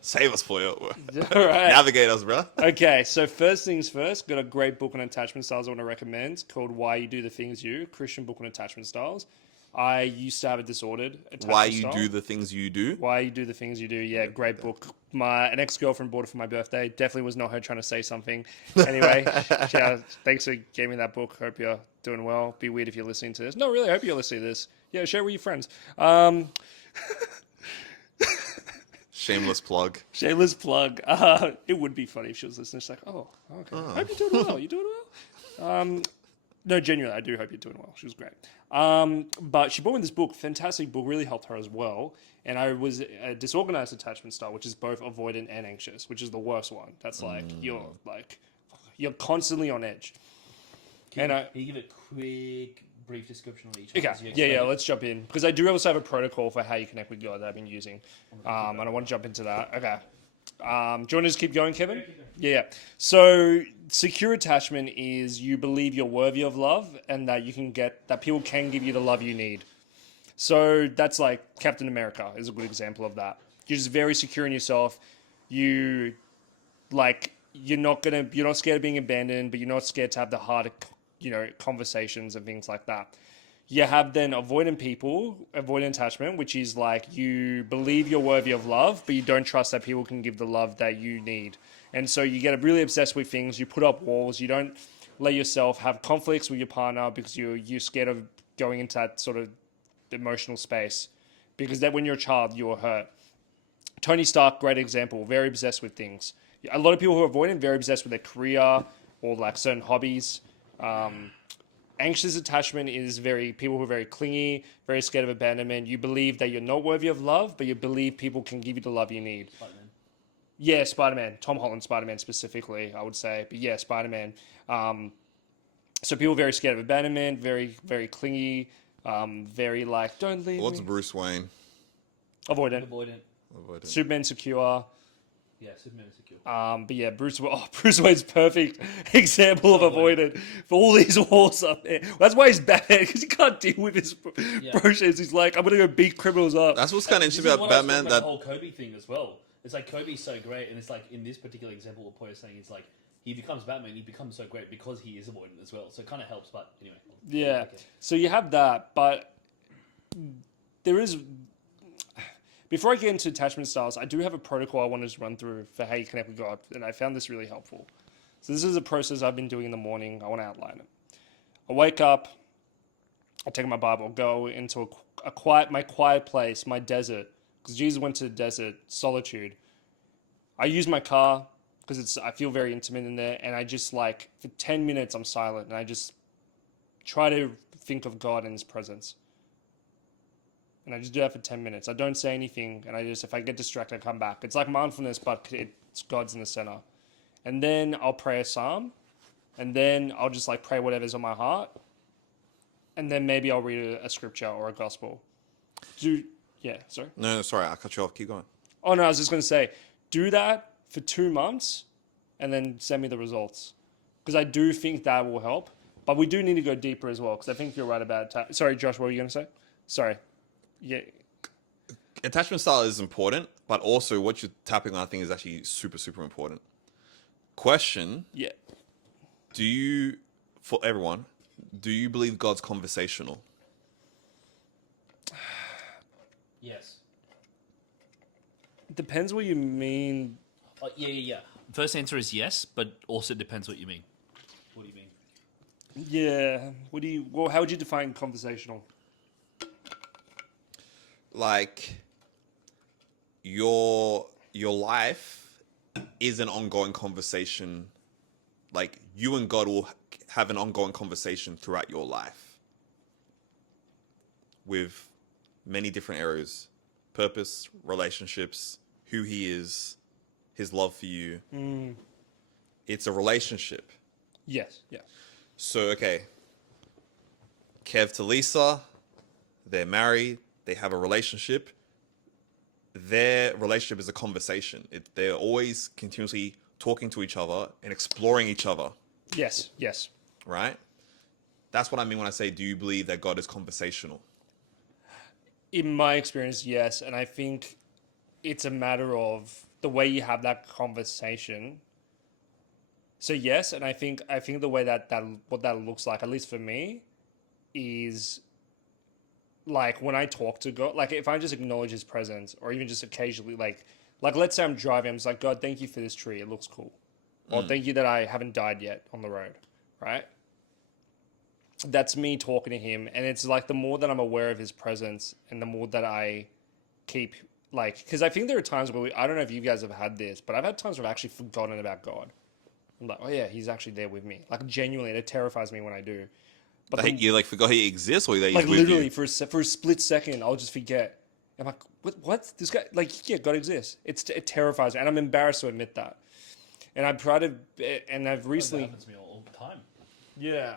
Save us for you. All right. Navigate us, bro. Okay, so first things first, got a great book on attachment styles I want to recommend called Why You Do the Things You, Christian book on attachment styles. I used to have a disordered attachment Why you style. do the things you do. Why You Do the Things You Do. Yeah, great book. An ex-girlfriend bought it for my birthday. Definitely was not her trying to say something. Anyway, thanks for giving me that book. Hope you're doing well. Be weird if you're listening to this. No, really, I hope you're listening to this. Yeah, share it with your friends. Shameless plug. Shameless plug. It would be funny if she was listening. She's like, oh, okay. I hope you're doing well. You doing well? No, genuinely, I do hope you're doing well. She was great. But she brought me this book, fantastic book, really helped her as well. And I was a disorganized attachment style, which is both avoidant and anxious, which is the worst one. That's you're constantly on edge. Can you give a quick, brief description on each? Okay. Yeah. Let's jump in because I do also have a protocol for how you connect with God that I've been using, and I want to jump into that. Okay. Do you want to just keep going, Kevin? Yeah. So secure attachment is you believe you're worthy of love and that that people can give you the love you need. So that's like Captain America is a good example of that. You're just very secure in yourself. You're not scared of being abandoned, but you're not scared to have the hard, conversations and things like that. You have then avoidant attachment, which is like you believe you're worthy of love, but you don't trust that people can give the love that you need. And so you get really obsessed with things. You put up walls. You don't let yourself have conflicts with your partner because you're scared of going into that sort of emotional space. Because that when you're a child, you were hurt. Tony Stark, great example, very obsessed with things. A lot of people who are avoidant, very obsessed with their career or like certain hobbies. Anxious attachment is people who are very clingy, very scared of abandonment. You believe that you're not worthy of love, but you believe people can give you the love you need. Spider-Man. Yeah, Spider-Man. Tom Holland Spider-Man specifically, I would say. But yeah, Spider-Man. So people are very scared of abandonment, very, very clingy, very like, don't leave What's me. Bruce Wayne? Avoidant. Avoidant. Superman secure. Yeah, Superman is secure. But yeah, Bruce Wayne's perfect example of avoidant for all these walls up there. That's why he's bad because he can't deal with his process. He's like, I'm gonna go beat criminals up. That's what's kind of interesting about Batman. The whole Kobe thing as well. It's like Kobe's so great, and it's like in this particular example, what Poyer's saying is like he becomes Batman. He becomes so great because he is avoidant as well. So it kind of helps. But anyway. Yeah. Okay. So you have that, but there is. Before I get into attachment styles, I do have a protocol I want to run through for how you connect with God, and I found this really helpful. So this is a process I've been doing in the morning. I want to outline it. I wake up, I take my Bible, go into my quiet place, my desert, because Jesus went to the desert, solitude. I use my car because I feel very intimate in there, and I just for 10 minutes I'm silent, and I just try to think of God in His presence. And I just do that for 10 minutes. I don't say anything, and if I get distracted, I come back. It's like mindfulness, but it's God's in the center. And then I'll pray a psalm, and then I'll just pray whatever's on my heart, and then maybe I'll read a scripture or a gospel. Sorry? No, sorry, I cut you off. Keep going. Oh, no, I was just going to say, do that for 2 months, and then send me the results. Because I do think that will help, but we do need to go deeper as well, because I think you're right about it. Sorry, Josh, what were you going to say? Sorry. Yeah. Attachment style is important, but also what you're tapping on, I think, is actually super, super important. Question. Yeah. For everyone, do you believe God's conversational? Yes. It depends what you mean. Yeah. First answer is yes, but also depends what you mean. What do you mean? Yeah. How would you define conversational? Like your life is an ongoing conversation. Like you and God will have an ongoing conversation throughout your life with many different areas: purpose, relationships, who He is, His love for you. It's a relationship. Yes. Yeah. So okay, Kev to Lisa, they're married. They have a relationship. Their relationship is a conversation. They're always continuously talking to each other and exploring each other. Yes. Right? That's what I mean when I say, do you believe that God is conversational? In my experience, yes. And I think it's a matter of the way you have that conversation. So yes, and I think the way that what that looks like, at least for me, is when I talk to God, if I just acknowledge His presence, or even just occasionally, let's say I'm driving, I'm just like, God, thank you for this tree, it looks cool. Or thank you that I haven't died yet on the road, right? That's me talking to Him, and it's the more that I'm aware of His presence, and the more that I keep like, because I think there are times where I don't know if you guys have had this, but I've had times where I've actually forgotten about God. I'm like, oh yeah, he's actually there with me. Like genuinely, it terrifies me when I do. But Like, you like forgot he exists, or that he's like with literally you? for a split second, I'll just forget. I'm like, what? This guy, like, yeah, God exists. It terrifies me, and I'm embarrassed to admit that. And I try to, and I've That recently, happens to me all the time. yeah,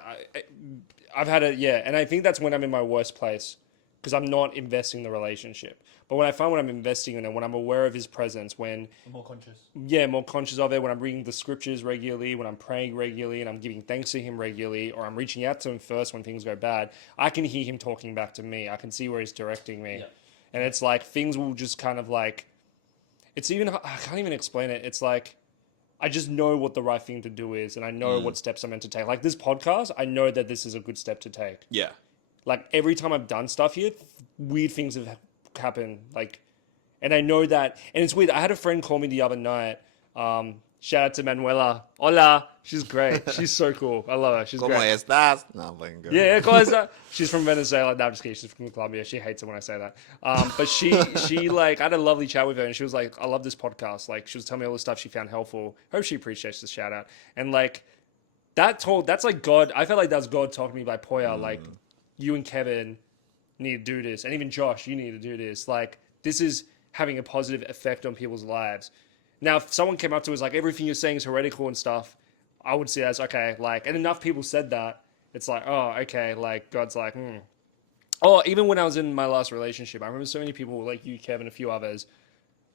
I've had it, yeah, and I think that's when I'm in my worst place because I'm not investing in the relationship. But when I find when I'm investing in it, when I'm aware of His presence, when I'm more conscious. yeah, more conscious of it, when I'm reading the scriptures regularly, when I'm praying regularly, and I'm giving thanks to Him regularly, or I'm reaching out to Him first when things go bad, I can hear Him talking back to me. I can see where He's directing me, Yeah. and it's like things will just kind of like, it's even I can't even explain it. It's like I just know what the right thing to do is, and I know what steps I'm meant to take. Like this podcast, I know that this is a good step to take. Yeah. Like every time I've done stuff here, weird things have happened. Like, and I know that, and it's weird. I had a friend call me the other night. Shout out to Manuela. Hola, she's great. She's so cool. I love her. She's ¿Cómo great. estás? No, I'm playing good. Yeah, guys. She's from Venezuela. No, I'm just kidding. She's from Colombia. She hates it when I say that. But she like, I had a lovely chat with her, and she was like, "I love this podcast." Like, she was telling me all the stuff she found helpful. Hope she appreciates the shout out. And like, that's like God. I felt like that's God talking to me by Poya. Like, you and Kevin need to do this, and even Josh, you need to do this. Like, this is having a positive effect on people's lives. Now, if someone came up to us like everything you're saying is heretical and stuff, I would see that's okay. Like, and enough people said that. It's like, oh, okay. Like, God's like, Oh, even when I was in my last relationship, I remember so many people like you, Kevin, a few others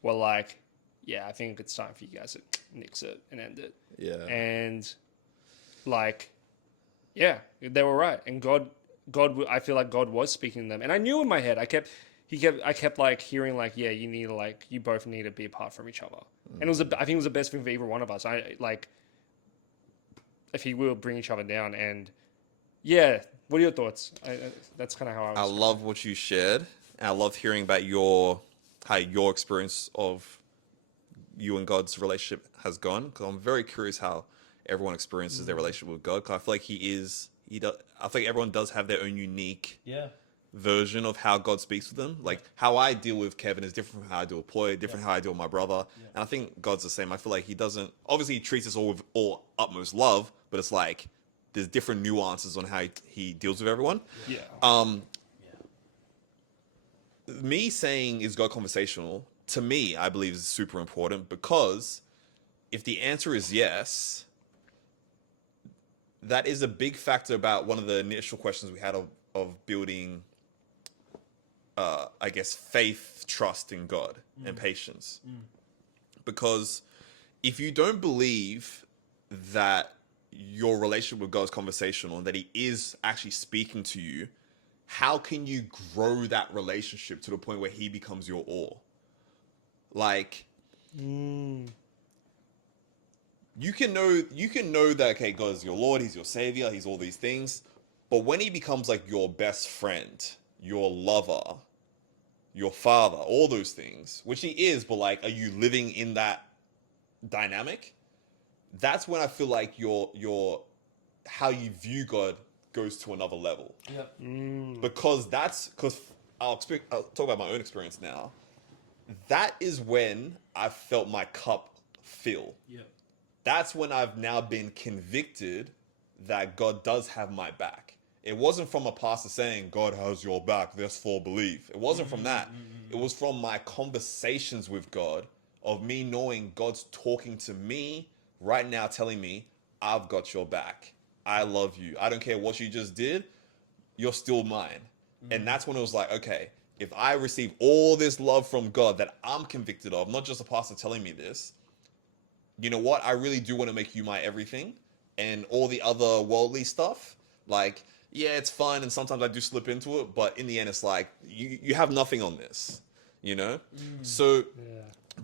were like, yeah, I think it's time for you guys to nix it and end it. Yeah. And like, yeah, they were right. And God, I feel like God was speaking to them. And I knew in my head, I kept like hearing like, yeah, you both need to be apart from each other. And I think it was the best thing for either one of us. I like, if He will bring each other down. And yeah, what are your thoughts? That's kind of how I love what you shared. And I love hearing about how your experience of you and God's relationship has gone. Because I'm very curious how everyone experiences their relationship with God. Because I feel like I think everyone does have their own unique version of how God speaks with them. Like how I deal with Kevin is different from how I deal with Ploy, different how I deal with my brother. And I think God's the same. I feel like He doesn't, obviously He treats us all with all utmost love, but it's like there's different nuances on how He deals with everyone. Yeah. Me saying is God conversational, to me, I believe is super important, because if the answer is yes, that is a big factor about one of the initial questions we had of building, I guess, faith, trust in God, and patience. Because if you don't believe that your relationship with God is conversational and that He is actually speaking to you, how can you grow that relationship to the point where He becomes your all? Like, you can know that, okay, God is your Lord, He's your Savior, He's all these things, but when He becomes like your best friend, your lover, your father, all those things, which He is, but like, are you living in that dynamic? That's when I feel like your how you view God goes to another level. Because I'll talk about my own experience now. That is when I felt my cup fill. That's when I've now been convicted that God does have my back. It wasn't from a pastor saying, God has your back, therefore believe. It wasn't from that. It was from my conversations with God, of me knowing God's talking to me right now, telling me, I've got your back. I love you. I don't care what you just did. You're still mine. And that's when it was like, okay, if I receive all this love from God that I'm convicted of, not just a pastor telling me this, you know what? I really do want to make you my everything. And all the other worldly stuff, like, yeah, it's fun, and sometimes I do slip into it, but in the end, it's like, you have nothing on this, you know? So,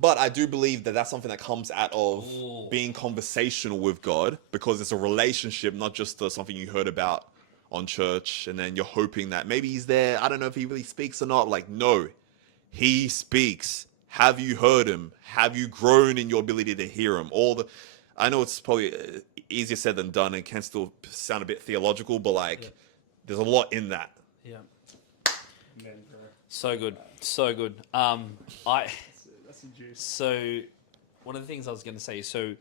but I do believe that that's something that comes out of being conversational with God, because it's a relationship, not just something you heard about on church, and then you're hoping that maybe He's there. I don't know if He really speaks or not. Like, no, He speaks. Have you heard Him? Have you grown in your ability to hear Him? I know it's probably easier said than done, and can still sound a bit theological, but like, there's a lot in that. Yeah. So good, so good. I That's the juice. so one of the things I was going to say. So,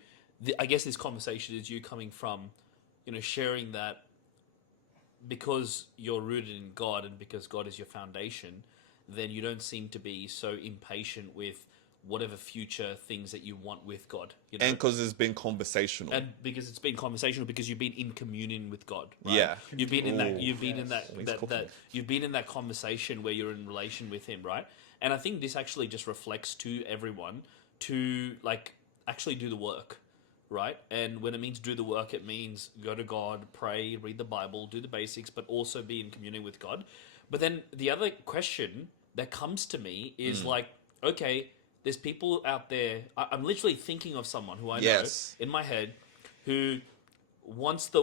I guess this conversation is you coming from, sharing that because you're rooted in God and because God is your foundation, then you don't seem to be so impatient with whatever future things that you want with God. And because it's been conversational. And because it's been conversational, because you've been in communion with God, right? Yeah. You've been in that. Ooh, You've been in yes. that. You've been in that conversation where you're in relation with Him, right? And I think this actually just reflects to everyone to actually do the work, right? And when it means do the work, it means go to God, pray, read the Bible, do the basics, but also be in communion with God. But then the other question that comes to me is okay, there's people out there. I'm literally thinking of someone who I Yes. know in my head who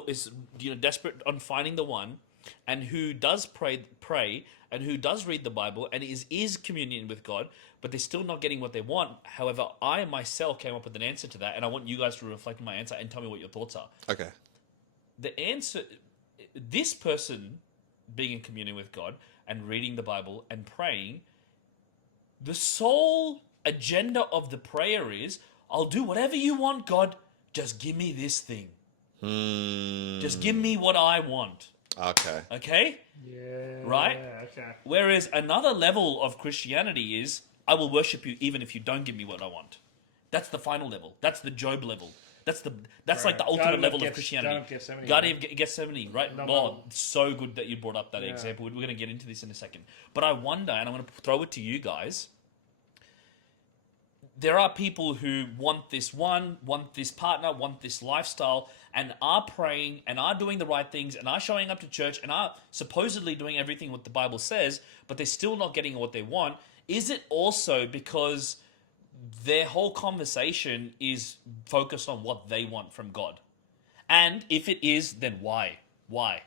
is desperate on finding the one, and who does pray, and who does read the Bible, and is communion with God, but they're still not getting what they want. However, I myself came up with an answer to that, and I want you guys to reflect on my answer and tell me what your thoughts are. Okay. The answer, this person being in communion with God and reading the Bible and praying, the sole agenda of the prayer is, I'll do whatever you want, God, just give me this thing. Just give me what I want. Okay. Okay? Yeah. Right? Okay. Whereas another level of Christianity is, I will worship you even if you don't give me what I want. That's the final level. That's the Job level. That's like the ultimate level of Christianity. Guardian of Gethsemane, right? Oh, so good that you brought up that example. We're going to get into this in a second. But I wonder, and I'm going to throw it to you guys, there are people who want this partner, want this lifestyle, and are praying and are doing the right things and are showing up to church and are supposedly doing everything what the Bible says, but they're still not getting what they want. Is it also because their whole conversation is focused on what they want from God? And if it is, then why? Why?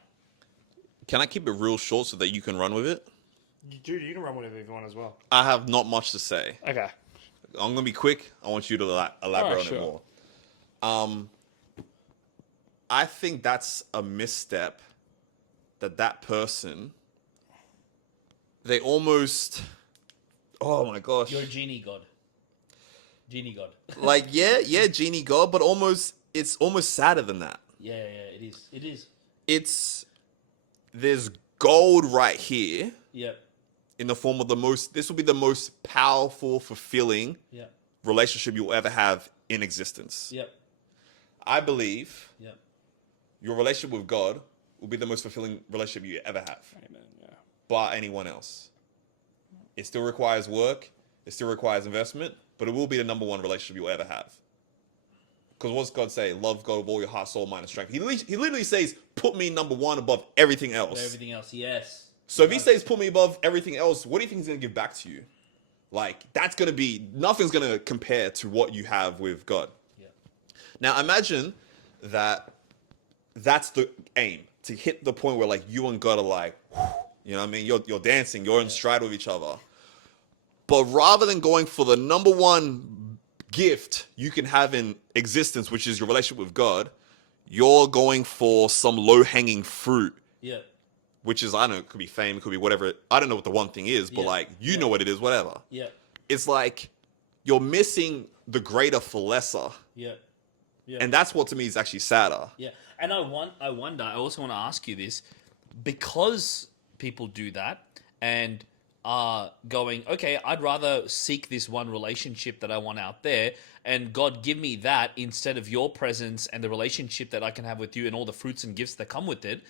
Can I keep it real short so that you can run with it? Dude, you can run whatever you want as well. I have not much to say. Okay. I'm going to be quick. I want you to elaborate on sure. it more. I think that's a misstep that person, they almost, oh my gosh. You're a genie god. Genie god. Like, yeah, genie god, but it's almost sadder than that. Yeah, it is. It is. There's gold right here Yep. in the form of this will be the most powerful, fulfilling Yep. relationship you'll ever have in existence. Yep. I believe Yep. your relationship with God will be the most fulfilling relationship you ever have. Amen. Yeah. By anyone else. It still requires work. It still requires investment, but it will be the number one relationship you'll ever have. Because what's God say? Love God with all your heart, soul, mind, and strength. He literally says, put me number one above everything else. Everything else, yes. So if he says, put me above everything else, what do you think he's going to give back to you? Like, that's going to be, nothing's going to compare to what you have with God. Yeah. Now, imagine that's the aim, to hit the point where, like, you and God are like, you know what I mean? You're dancing, you're in stride with each other. But rather than going for the number one gift you can have in existence, which is your relationship with God, you're going for some low-hanging fruit. Yeah. Which is, I don't know, it could be fame, it could be whatever. I don't know what the one thing is, but Yeah. like, you know what it is, whatever. Yeah. It's like you're missing the greater for lesser. Yeah. Yeah. And that's what to me is actually sadder. Yeah. And I wonder, I also want to ask you this, because people do that and are going, okay, I'd rather seek this one relationship that I want out there, and God, give me that instead of your presence and the relationship that I can have with you and all the fruits and gifts that come with it.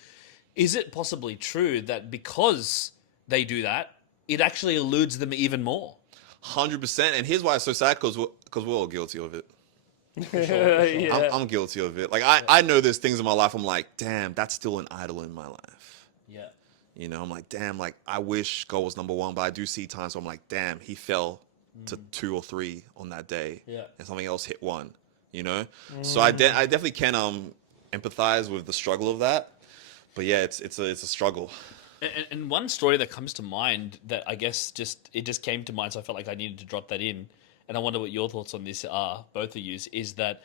Is it possibly true that because they do that, it actually eludes them even more? 100%. And here's why it's so sad, because we're all guilty of it. Yeah. I'm guilty of it. Like, I know there's things in my life I'm like, damn, that's still an idol in my life. Yeah. You know, I'm like, damn, like, I wish God was number one, but I do see times where I'm like, damn, he fell to 2 or 3 on that day. Yeah. And something else hit 1, you know? So I definitely can empathize with the struggle of that. But yeah, it's a struggle. And one story that comes to mind that I guess just came to mind, so I felt like I needed to drop that in. And I wonder what your thoughts on this are, both of you, is that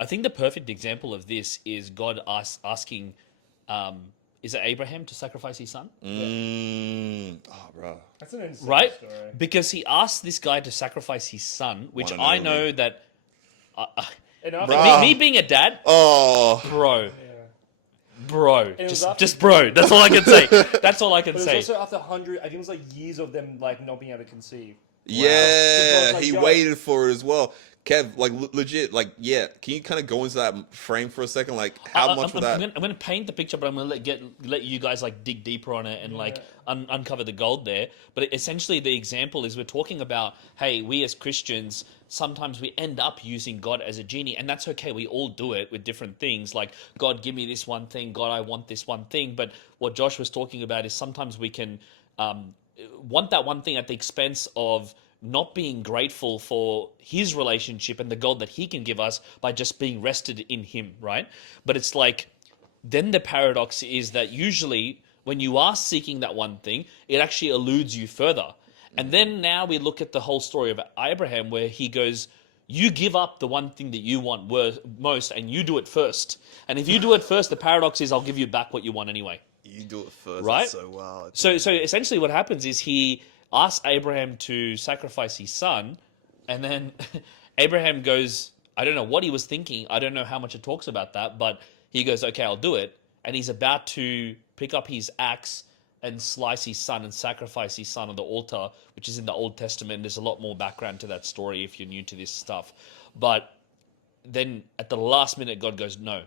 I think the perfect example of this is God asking Is it Abraham to sacrifice his son? Oh, bro. That's an insane Right? story. Because he asked this guy to sacrifice his son, which One and I only. know that. And after, Bruh. Me being a dad, Oh, bro, it was just after- bro. That's all I can say. That's all I can But it was say. also after 100. I think it was like years of them like not being able to conceive. yeah. Because, like, He yo- waited for it as well. Kev, like legit, like yeah. Can you kind of go into that frame for a second? Like how much would that? I'm gonna paint the picture, but I'm gonna let you guys like dig deeper on it and like uncover the gold there. But essentially, the example is we're talking about, hey, we as Christians sometimes we end up using God as a genie, and that's okay. We all do it with different things. Like, God, give me this one thing. God, I want this one thing. But what Josh was talking about is sometimes we can want that one thing at the expense of not being grateful for his relationship and the gold that he can give us by just being rested in him, right? But it's like, then the paradox is that usually when you are seeking that one thing, it actually eludes you further. And then now we look at the whole story of Abraham where he goes, you give up the one thing that you want most and you do it first. And if you do it first, the paradox is I'll give you back what you want anyway. You do it first, Right? That's so wild. So essentially what happens is he asks Abraham to sacrifice his son, and then Abraham goes, I don't know what he was thinking. I don't know how much it talks about that, but he goes, okay, I'll do it. And he's about to pick up his axe and slice his son and sacrifice his son on the altar, which is in the Old Testament. There's a lot more background to that story if you're new to this stuff. But then at the last minute, God goes, no,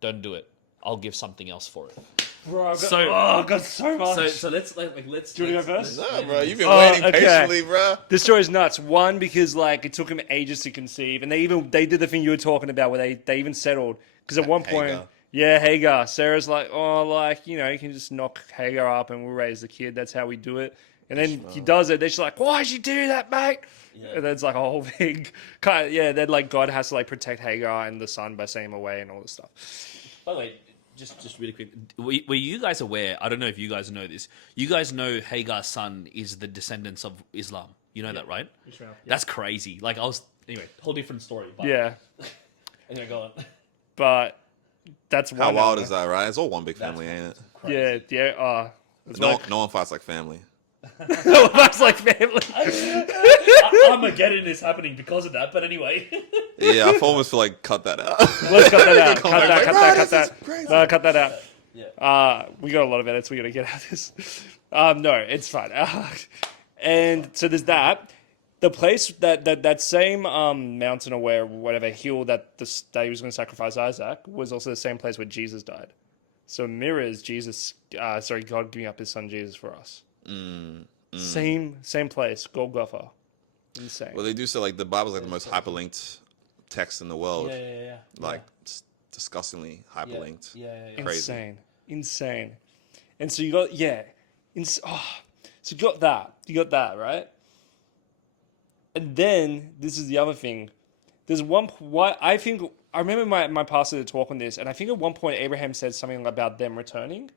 don't do it. I'll give something else for it. Bro, I've got, So- I've got so much. So let's let's. Do you wanna go first? Nah, bro, you've been Oh, waiting okay. patiently, bro. This story's nuts. One, because like it took him ages to conceive, and they did the thing you were talking about where they even settled. Because at one point, Hagar. yeah, Hagar. Sarah's like, oh, like you can just knock Hagar up and we'll raise the kid. That's how we do it. And then he does it. They're just like, why'd you do that, mate? Yeah. And then it's like a whole big kind of, then like God has to like protect Hagar and the son by sending him away and all this stuff. By the way, just really quick, were you guys aware? I don't know if you guys know this. You guys know Hagar's son is the descendants of Islam. You know that, right? Israel. That's crazy. Like anyway, whole different story. But, Yeah, Anyway, go on. but that's How one wild element. is that, right? It's all one big family, ain't it? Yeah. That's No, what no one fights like family. that's like family. Armageddon is happening because of that. But anyway, Yeah, I almost feel like cut that out. Let's cut that out. Come Cut back that. like, Cut "Bro, that. this Cut is that. crazy." No, cut that out. yeah. We got a lot of edits. We got to get out of this. No, it's fine. And so there's that. The place that same mountain or whatever hill that he was going to sacrifice Isaac was also the same place where Jesus died. So it mirrors God giving up his son Jesus for us. Same place, Golgotha. Insane. Well, they do say like the Bible's like the most hyperlinked text in the world. Yeah. Like it's disgustingly hyperlinked. Yeah. Crazy. Insane. And so you got so you got that right. And then this is the other thing. There's why I think I remember my pastor to talk on this, and I think at one point Abraham said something about them returning.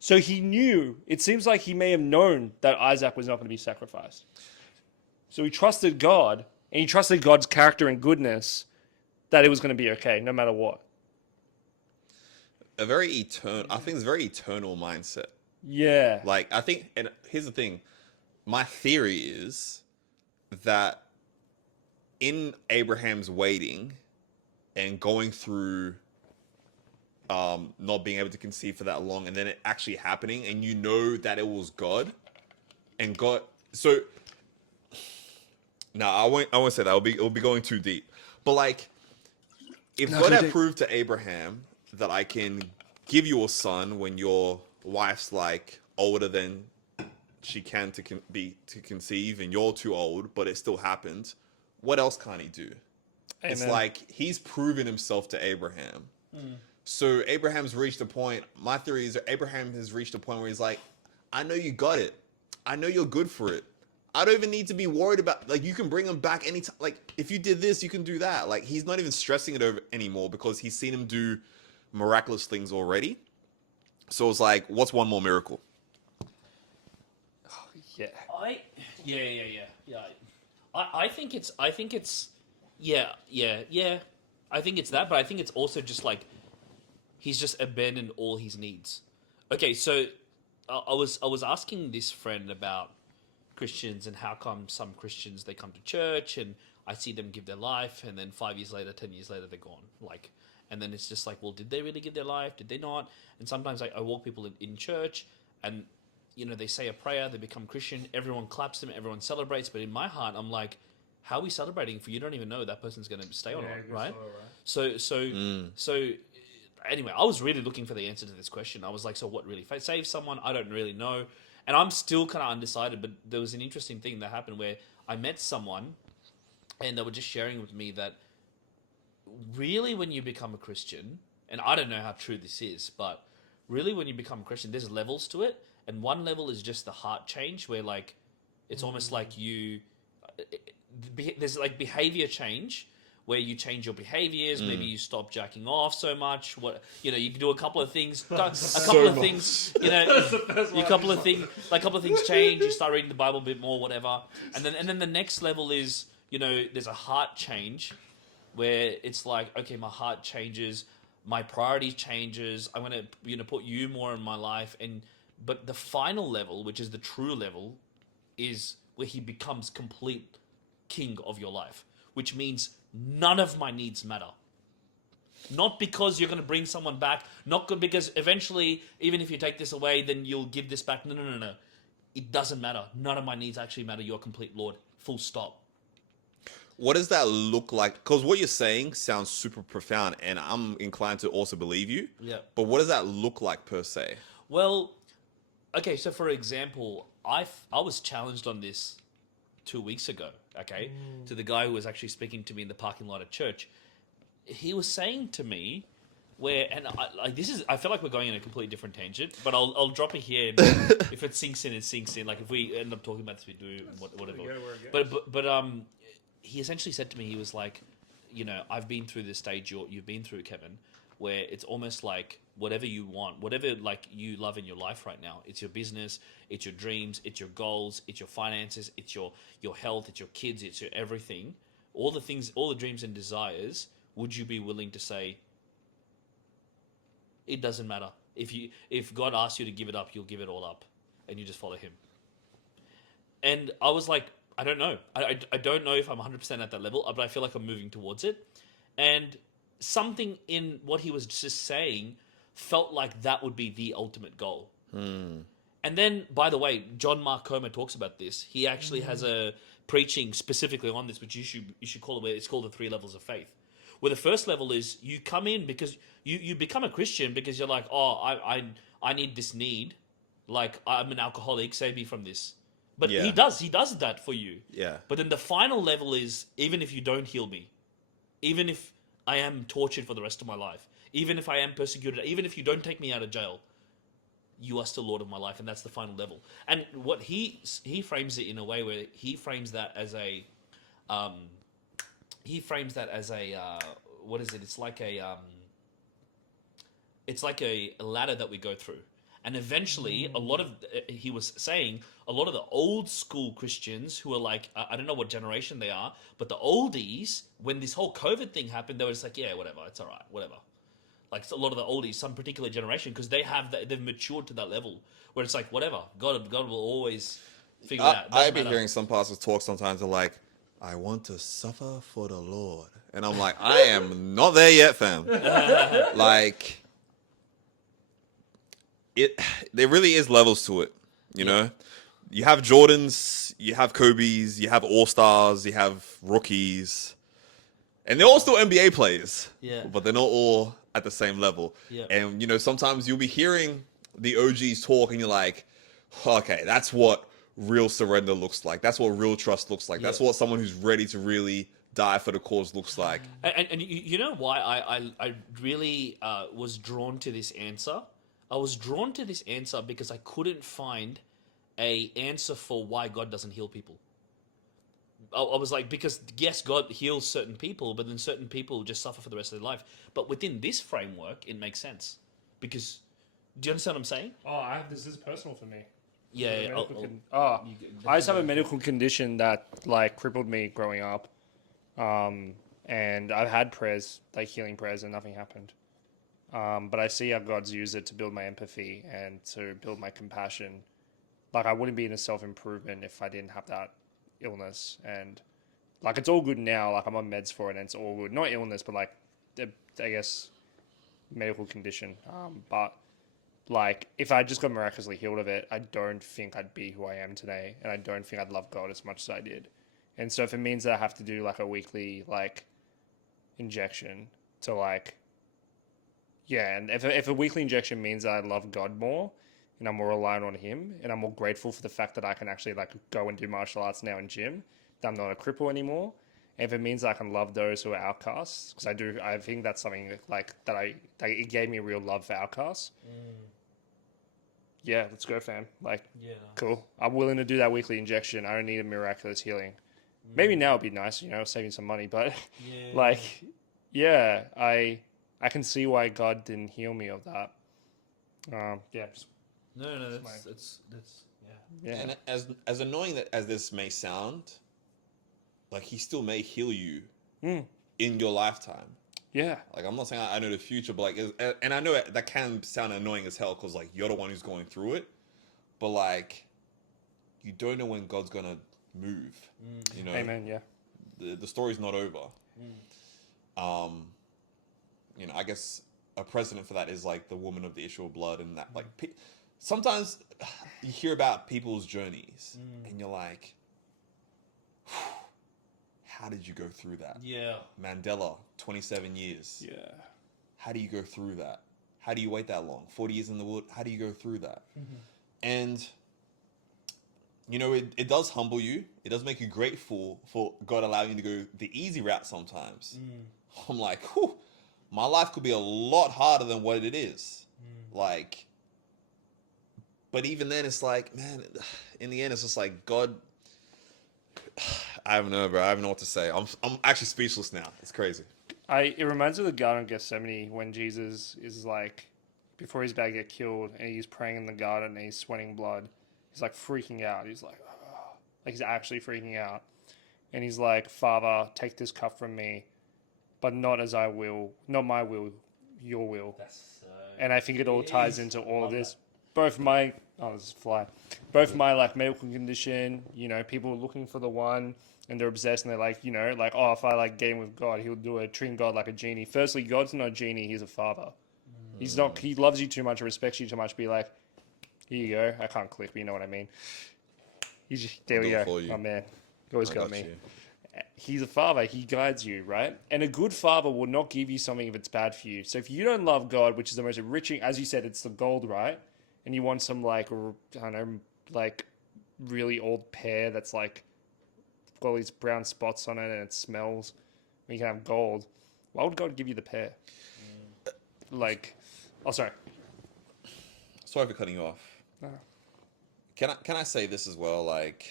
So he knew. It seems like he may have known that Isaac was not going to be sacrificed. So he trusted God, and he trusted God's character and goodness that it was going to be okay, no matter what. I think it's a very eternal mindset. Yeah. Like I think, and here's the thing, my theory is that in Abraham's waiting and going through not being able to conceive for that long and then it actually happening and you know that it was God and God so I won't say that it'll be going too deep, but like if God had proved to Abraham that I can give you a son when your wife's like older than she can to conceive and you're too old, but it still happened, what else can't he do? Amen. It's like he's proven himself to Abraham. So Abraham's reached a point, my theory is that Abraham has reached a point where he's like, I know you got it. I know you're good for it. I don't even need to be worried about, like, you can bring him back anytime. Like, if you did this, you can do that. Like, he's not even stressing it over anymore because he's seen him do miraculous things already. So it's like, what's one more miracle? Yeah. I think it's I think it's that, but I think it's also just like he's just abandoned all his needs. Okay, so I was asking this friend about Christians and how come some Christians they come to church and I see them give their life and then 5 years later, 10 years later they're gone. Like, and then it's just like, well, did they really give their life? Did they not? And sometimes I walk people in church and they say a prayer, they become Christian, everyone claps them, everyone celebrates, but in my heart I'm like, how are we celebrating if you don't even know that person's going to stay or not, right? So anyway, I was really looking for the answer to this question. I was like, so what really saves someone? I don't really know. And I'm still kind of undecided, but there was an interesting thing that happened where I met someone and they were just sharing with me that really when you become a Christian, and I don't know how true this is, but really when you become a Christian, there's levels to it. And one level is just the heart change where like, it's almost like there's like behavior change where you change your behaviors. Maybe you stop jacking off so much. You can do a couple of things. A couple of things. A couple of things change. You start reading the Bible a bit more, whatever. And then the next level is there's a heart change where it's like, okay, my heart changes, my priority changes. I'm gonna put you more in my life. But the final level, which is the true level, is where he becomes complete king of your life, which means none of my needs matter. Not because you're going to bring someone back, not because eventually, even if you take this away, then you'll give this back. No. It doesn't matter. None of my needs actually matter. You're a complete Lord. Full stop. What does that look like? Because what you're saying sounds super profound, and I'm inclined to also believe you. Yeah. But what does that look like per se? Well, okay, so for example, I was challenged on this 2 weeks ago, okay, to the guy who was actually speaking to me in the parking lot at church. He was saying to me, I feel like we're going in a completely different tangent, but I'll drop it here. If it sinks in, it sinks in. Like if we end up talking about this, we do whatever. But he essentially said to me, he was like, I've been through this stage you've been through, Kevin, where it's almost like whatever you want, whatever like you love in your life right now, it's your business, it's your dreams, it's your goals, it's your finances, it's your health, it's your kids, it's your everything, all the things, all the dreams and desires. Would you be willing to say, it doesn't matter. If God asks you to give it up, you'll give it all up, and you just follow Him. And I was like, I don't know. I don't know if I'm 100% at that level, but I feel like I'm moving towards it. And something in what he was just saying felt like that would be the ultimate goal. And then, by the way, John Mark Comer talks about this. He actually has a preaching specifically on this, which you should call it. It's called the 3 levels of faith. Where the first level is you come in because you become a Christian because you're like, oh, I need this need, like I'm an alcoholic, save me from this. But he does that for you. Yeah. But then the final level is, even if you don't heal me, even if I am tortured for the rest of my life, even if I am persecuted, even if you don't take me out of jail, you are still Lord of my life, and that's the final level. And what he frames it in a way where he frames that as a what is it? It's like a ladder that we go through. And eventually, he was saying, a lot of the old school Christians who are like, I don't know what generation they are, but the oldies, when this whole COVID thing happened, they were just like, yeah, whatever, it's all right, whatever. Like a lot of the oldies, some particular generation, because they've matured to that level where it's like, whatever, God will always figure it out. I've been hearing some pastors talk sometimes. They're like, I want to suffer for the Lord, and I'm like, I am not there yet, fam. Like, there really is levels to it, you know. You have Jordans, you have Kobe's, you have All-Stars, you have rookies, and they're all still NBA players. Yeah. But they're not all at the same level. Yeah. And sometimes you'll be hearing the OGs talk, and you're like, okay, that's what real surrender looks like. That's what real trust looks like. That's what someone who's ready to really die for the cause looks like. And you know why I really was drawn to this answer? I was drawn to this answer because I couldn't find a answer for why God doesn't heal people. I was like, because yes, God heals certain people, but then certain people just suffer for the rest of their life. But within this framework, it makes sense. Because, do you understand what I'm saying? This is personal for me. Yeah. I just have a medical condition that like crippled me growing up, and I've had prayers, like healing prayers, and nothing happened. But I see how God's used it to build my empathy and to build my compassion. Like, I wouldn't be in a self-improvement if I didn't have that illness. And, like, it's all good now. Like, I'm on meds for it and it's all good. Not illness, but, like, I guess, medical condition. But, like, if I just got miraculously healed of it, I don't think I'd be who I am today. And I don't think I'd love God as much as I did. And so if it means that I have to do, like, a weekly, like, injection to, like, yeah, and if a weekly injection means that I love God more and I'm more reliant on Him and I'm more grateful for the fact that I can actually like go and do martial arts now in gym, that I'm not a cripple anymore. And if it means I can love those who are outcasts, because I think that's something like that it gave me a real love for outcasts. Yeah, let's go, fam. Like, Yeah. cool. I'm willing to do that weekly injection. I don't need a miraculous healing. Maybe now it'd be nice, saving some money, but Yeah. like, yeah, I can see why God didn't heal me of that. Yeah, No, my- that's yeah. yeah, And as annoying that as this may sound, like he still may heal you in your lifetime. yeah, Like I'm not saying I know the future, but like, and I know that can sound annoying as hell because like you're the one who's going through it, but like, you don't know when God's gonna move. You know, amen. Yeah, the story's not over. I guess a precedent for that is like the woman of the issue of blood, and that like sometimes you hear about people's journeys, and you're like, how did you go through that? Yeah. Mandela, 27 years. yeah, How do you go through that? How do you wait that long? 40 years in the wood. How do you go through that? And it does humble you. It does make you grateful for God allowing you to go the easy route sometimes. I'm like, whew, my life could be a lot harder than what it is. Like, but even then, it's like, man, in the end, it's just like God. I don't know, bro. I don't know what to say. I'm actually speechless now. It's crazy. it reminds me of the Garden of Gethsemane when Jesus is like, before he's about to get killed, and he's praying in the garden and he's sweating blood. He's like freaking out. He's like, oh. Like he's actually freaking out, and he's like, Father, take this cup from me, but not as I will, not my will, your will. That's so. And I think it all ties into all of this. Both my both my like medical condition, people looking for the one, and they're obsessed, and they're like, oh, if I like game with God, he'll do it, treating God like a genie. Firstly, God's not a genie; he's a father. He's not. He loves you too much, or respects you too much. Be like, here you go. I can't click, but you know what I mean. He's just, there we do it go. for you. Oh man, you always I got got me. you. He's a father. He guides you, right? And a good father will not give you something if it's bad for you. So if you don't love God, which is the most enriching, as you said, it's the gold, right? And you want some like, I don't know, like really old pear that's like got all these brown spots on it and it smells. And you can have gold. Why would God give you the pear? Like, oh, sorry. Sorry for cutting you off. No. Can I say this as well? Like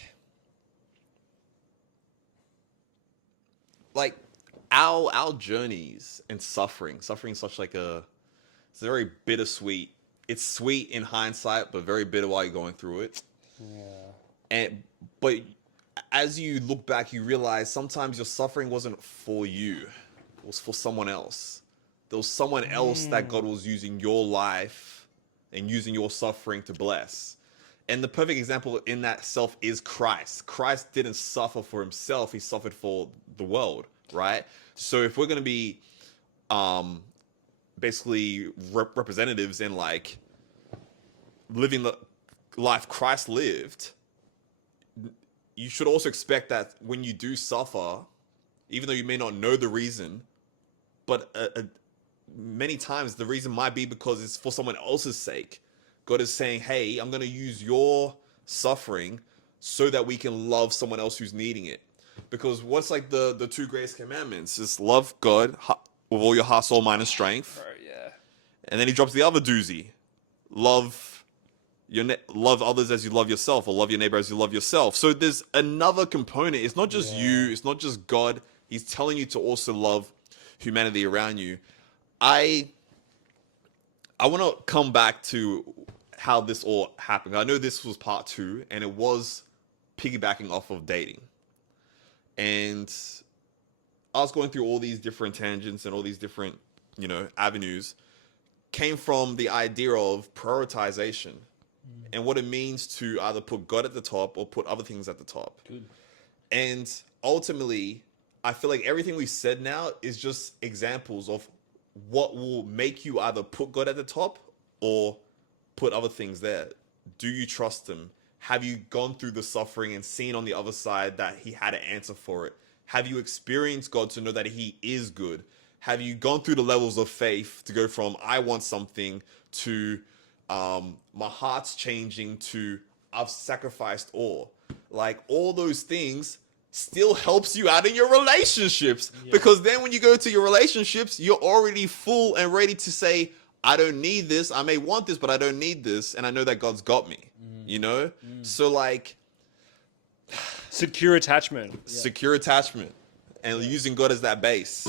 our journeys and suffering is such like it's very bittersweet. It's sweet in hindsight, but very bitter while you're going through it. Yeah. But as you look back, you realize sometimes your suffering wasn't for you; it was for someone else. There was someone else that God was using your life and using your suffering to bless. And the perfect example in that self is Christ. Christ didn't suffer for himself; he suffered for the world, right? So if we're going to be basically representatives in like living the life Christ lived, you should also expect that when you do suffer, even though you may not know the reason, but many times the reason might be because it's for someone else's sake. God is saying, hey, I'm going to use your suffering so that we can love someone else who's needing it. Because what's like the two greatest commandments is love God with all your heart, soul, mind, and strength. Bro, yeah. And then he drops the other doozy. Love others as you love yourself, or love your neighbor as you love yourself. So there's another component. It's not just you. It's not just God. He's telling you to also love humanity around you. I want to come back to how this all happened. I know this was part 2, and it was piggybacking off of dating. And I was going through all these different tangents and all these different, avenues. came from the idea of prioritization and what it means to either put God at the top or put other things at the top. Good. And ultimately, I feel like everything we've said now is just examples of what will make you either put God at the top or put other things there. Do you trust him? Have you gone through the suffering and seen on the other side that he had an answer for it? Have you experienced God to know that he is good? Have you gone through the levels of faith to go from I want something to my heart's changing to I've sacrificed all? Like all those things still helps you out in your relationships, because then when you go to your relationships, you're already full and ready to say, I don't need this. I may want this, but I don't need this. And I know that God's got me, you know? So like Secure attachment. secure attachment and using God as that base.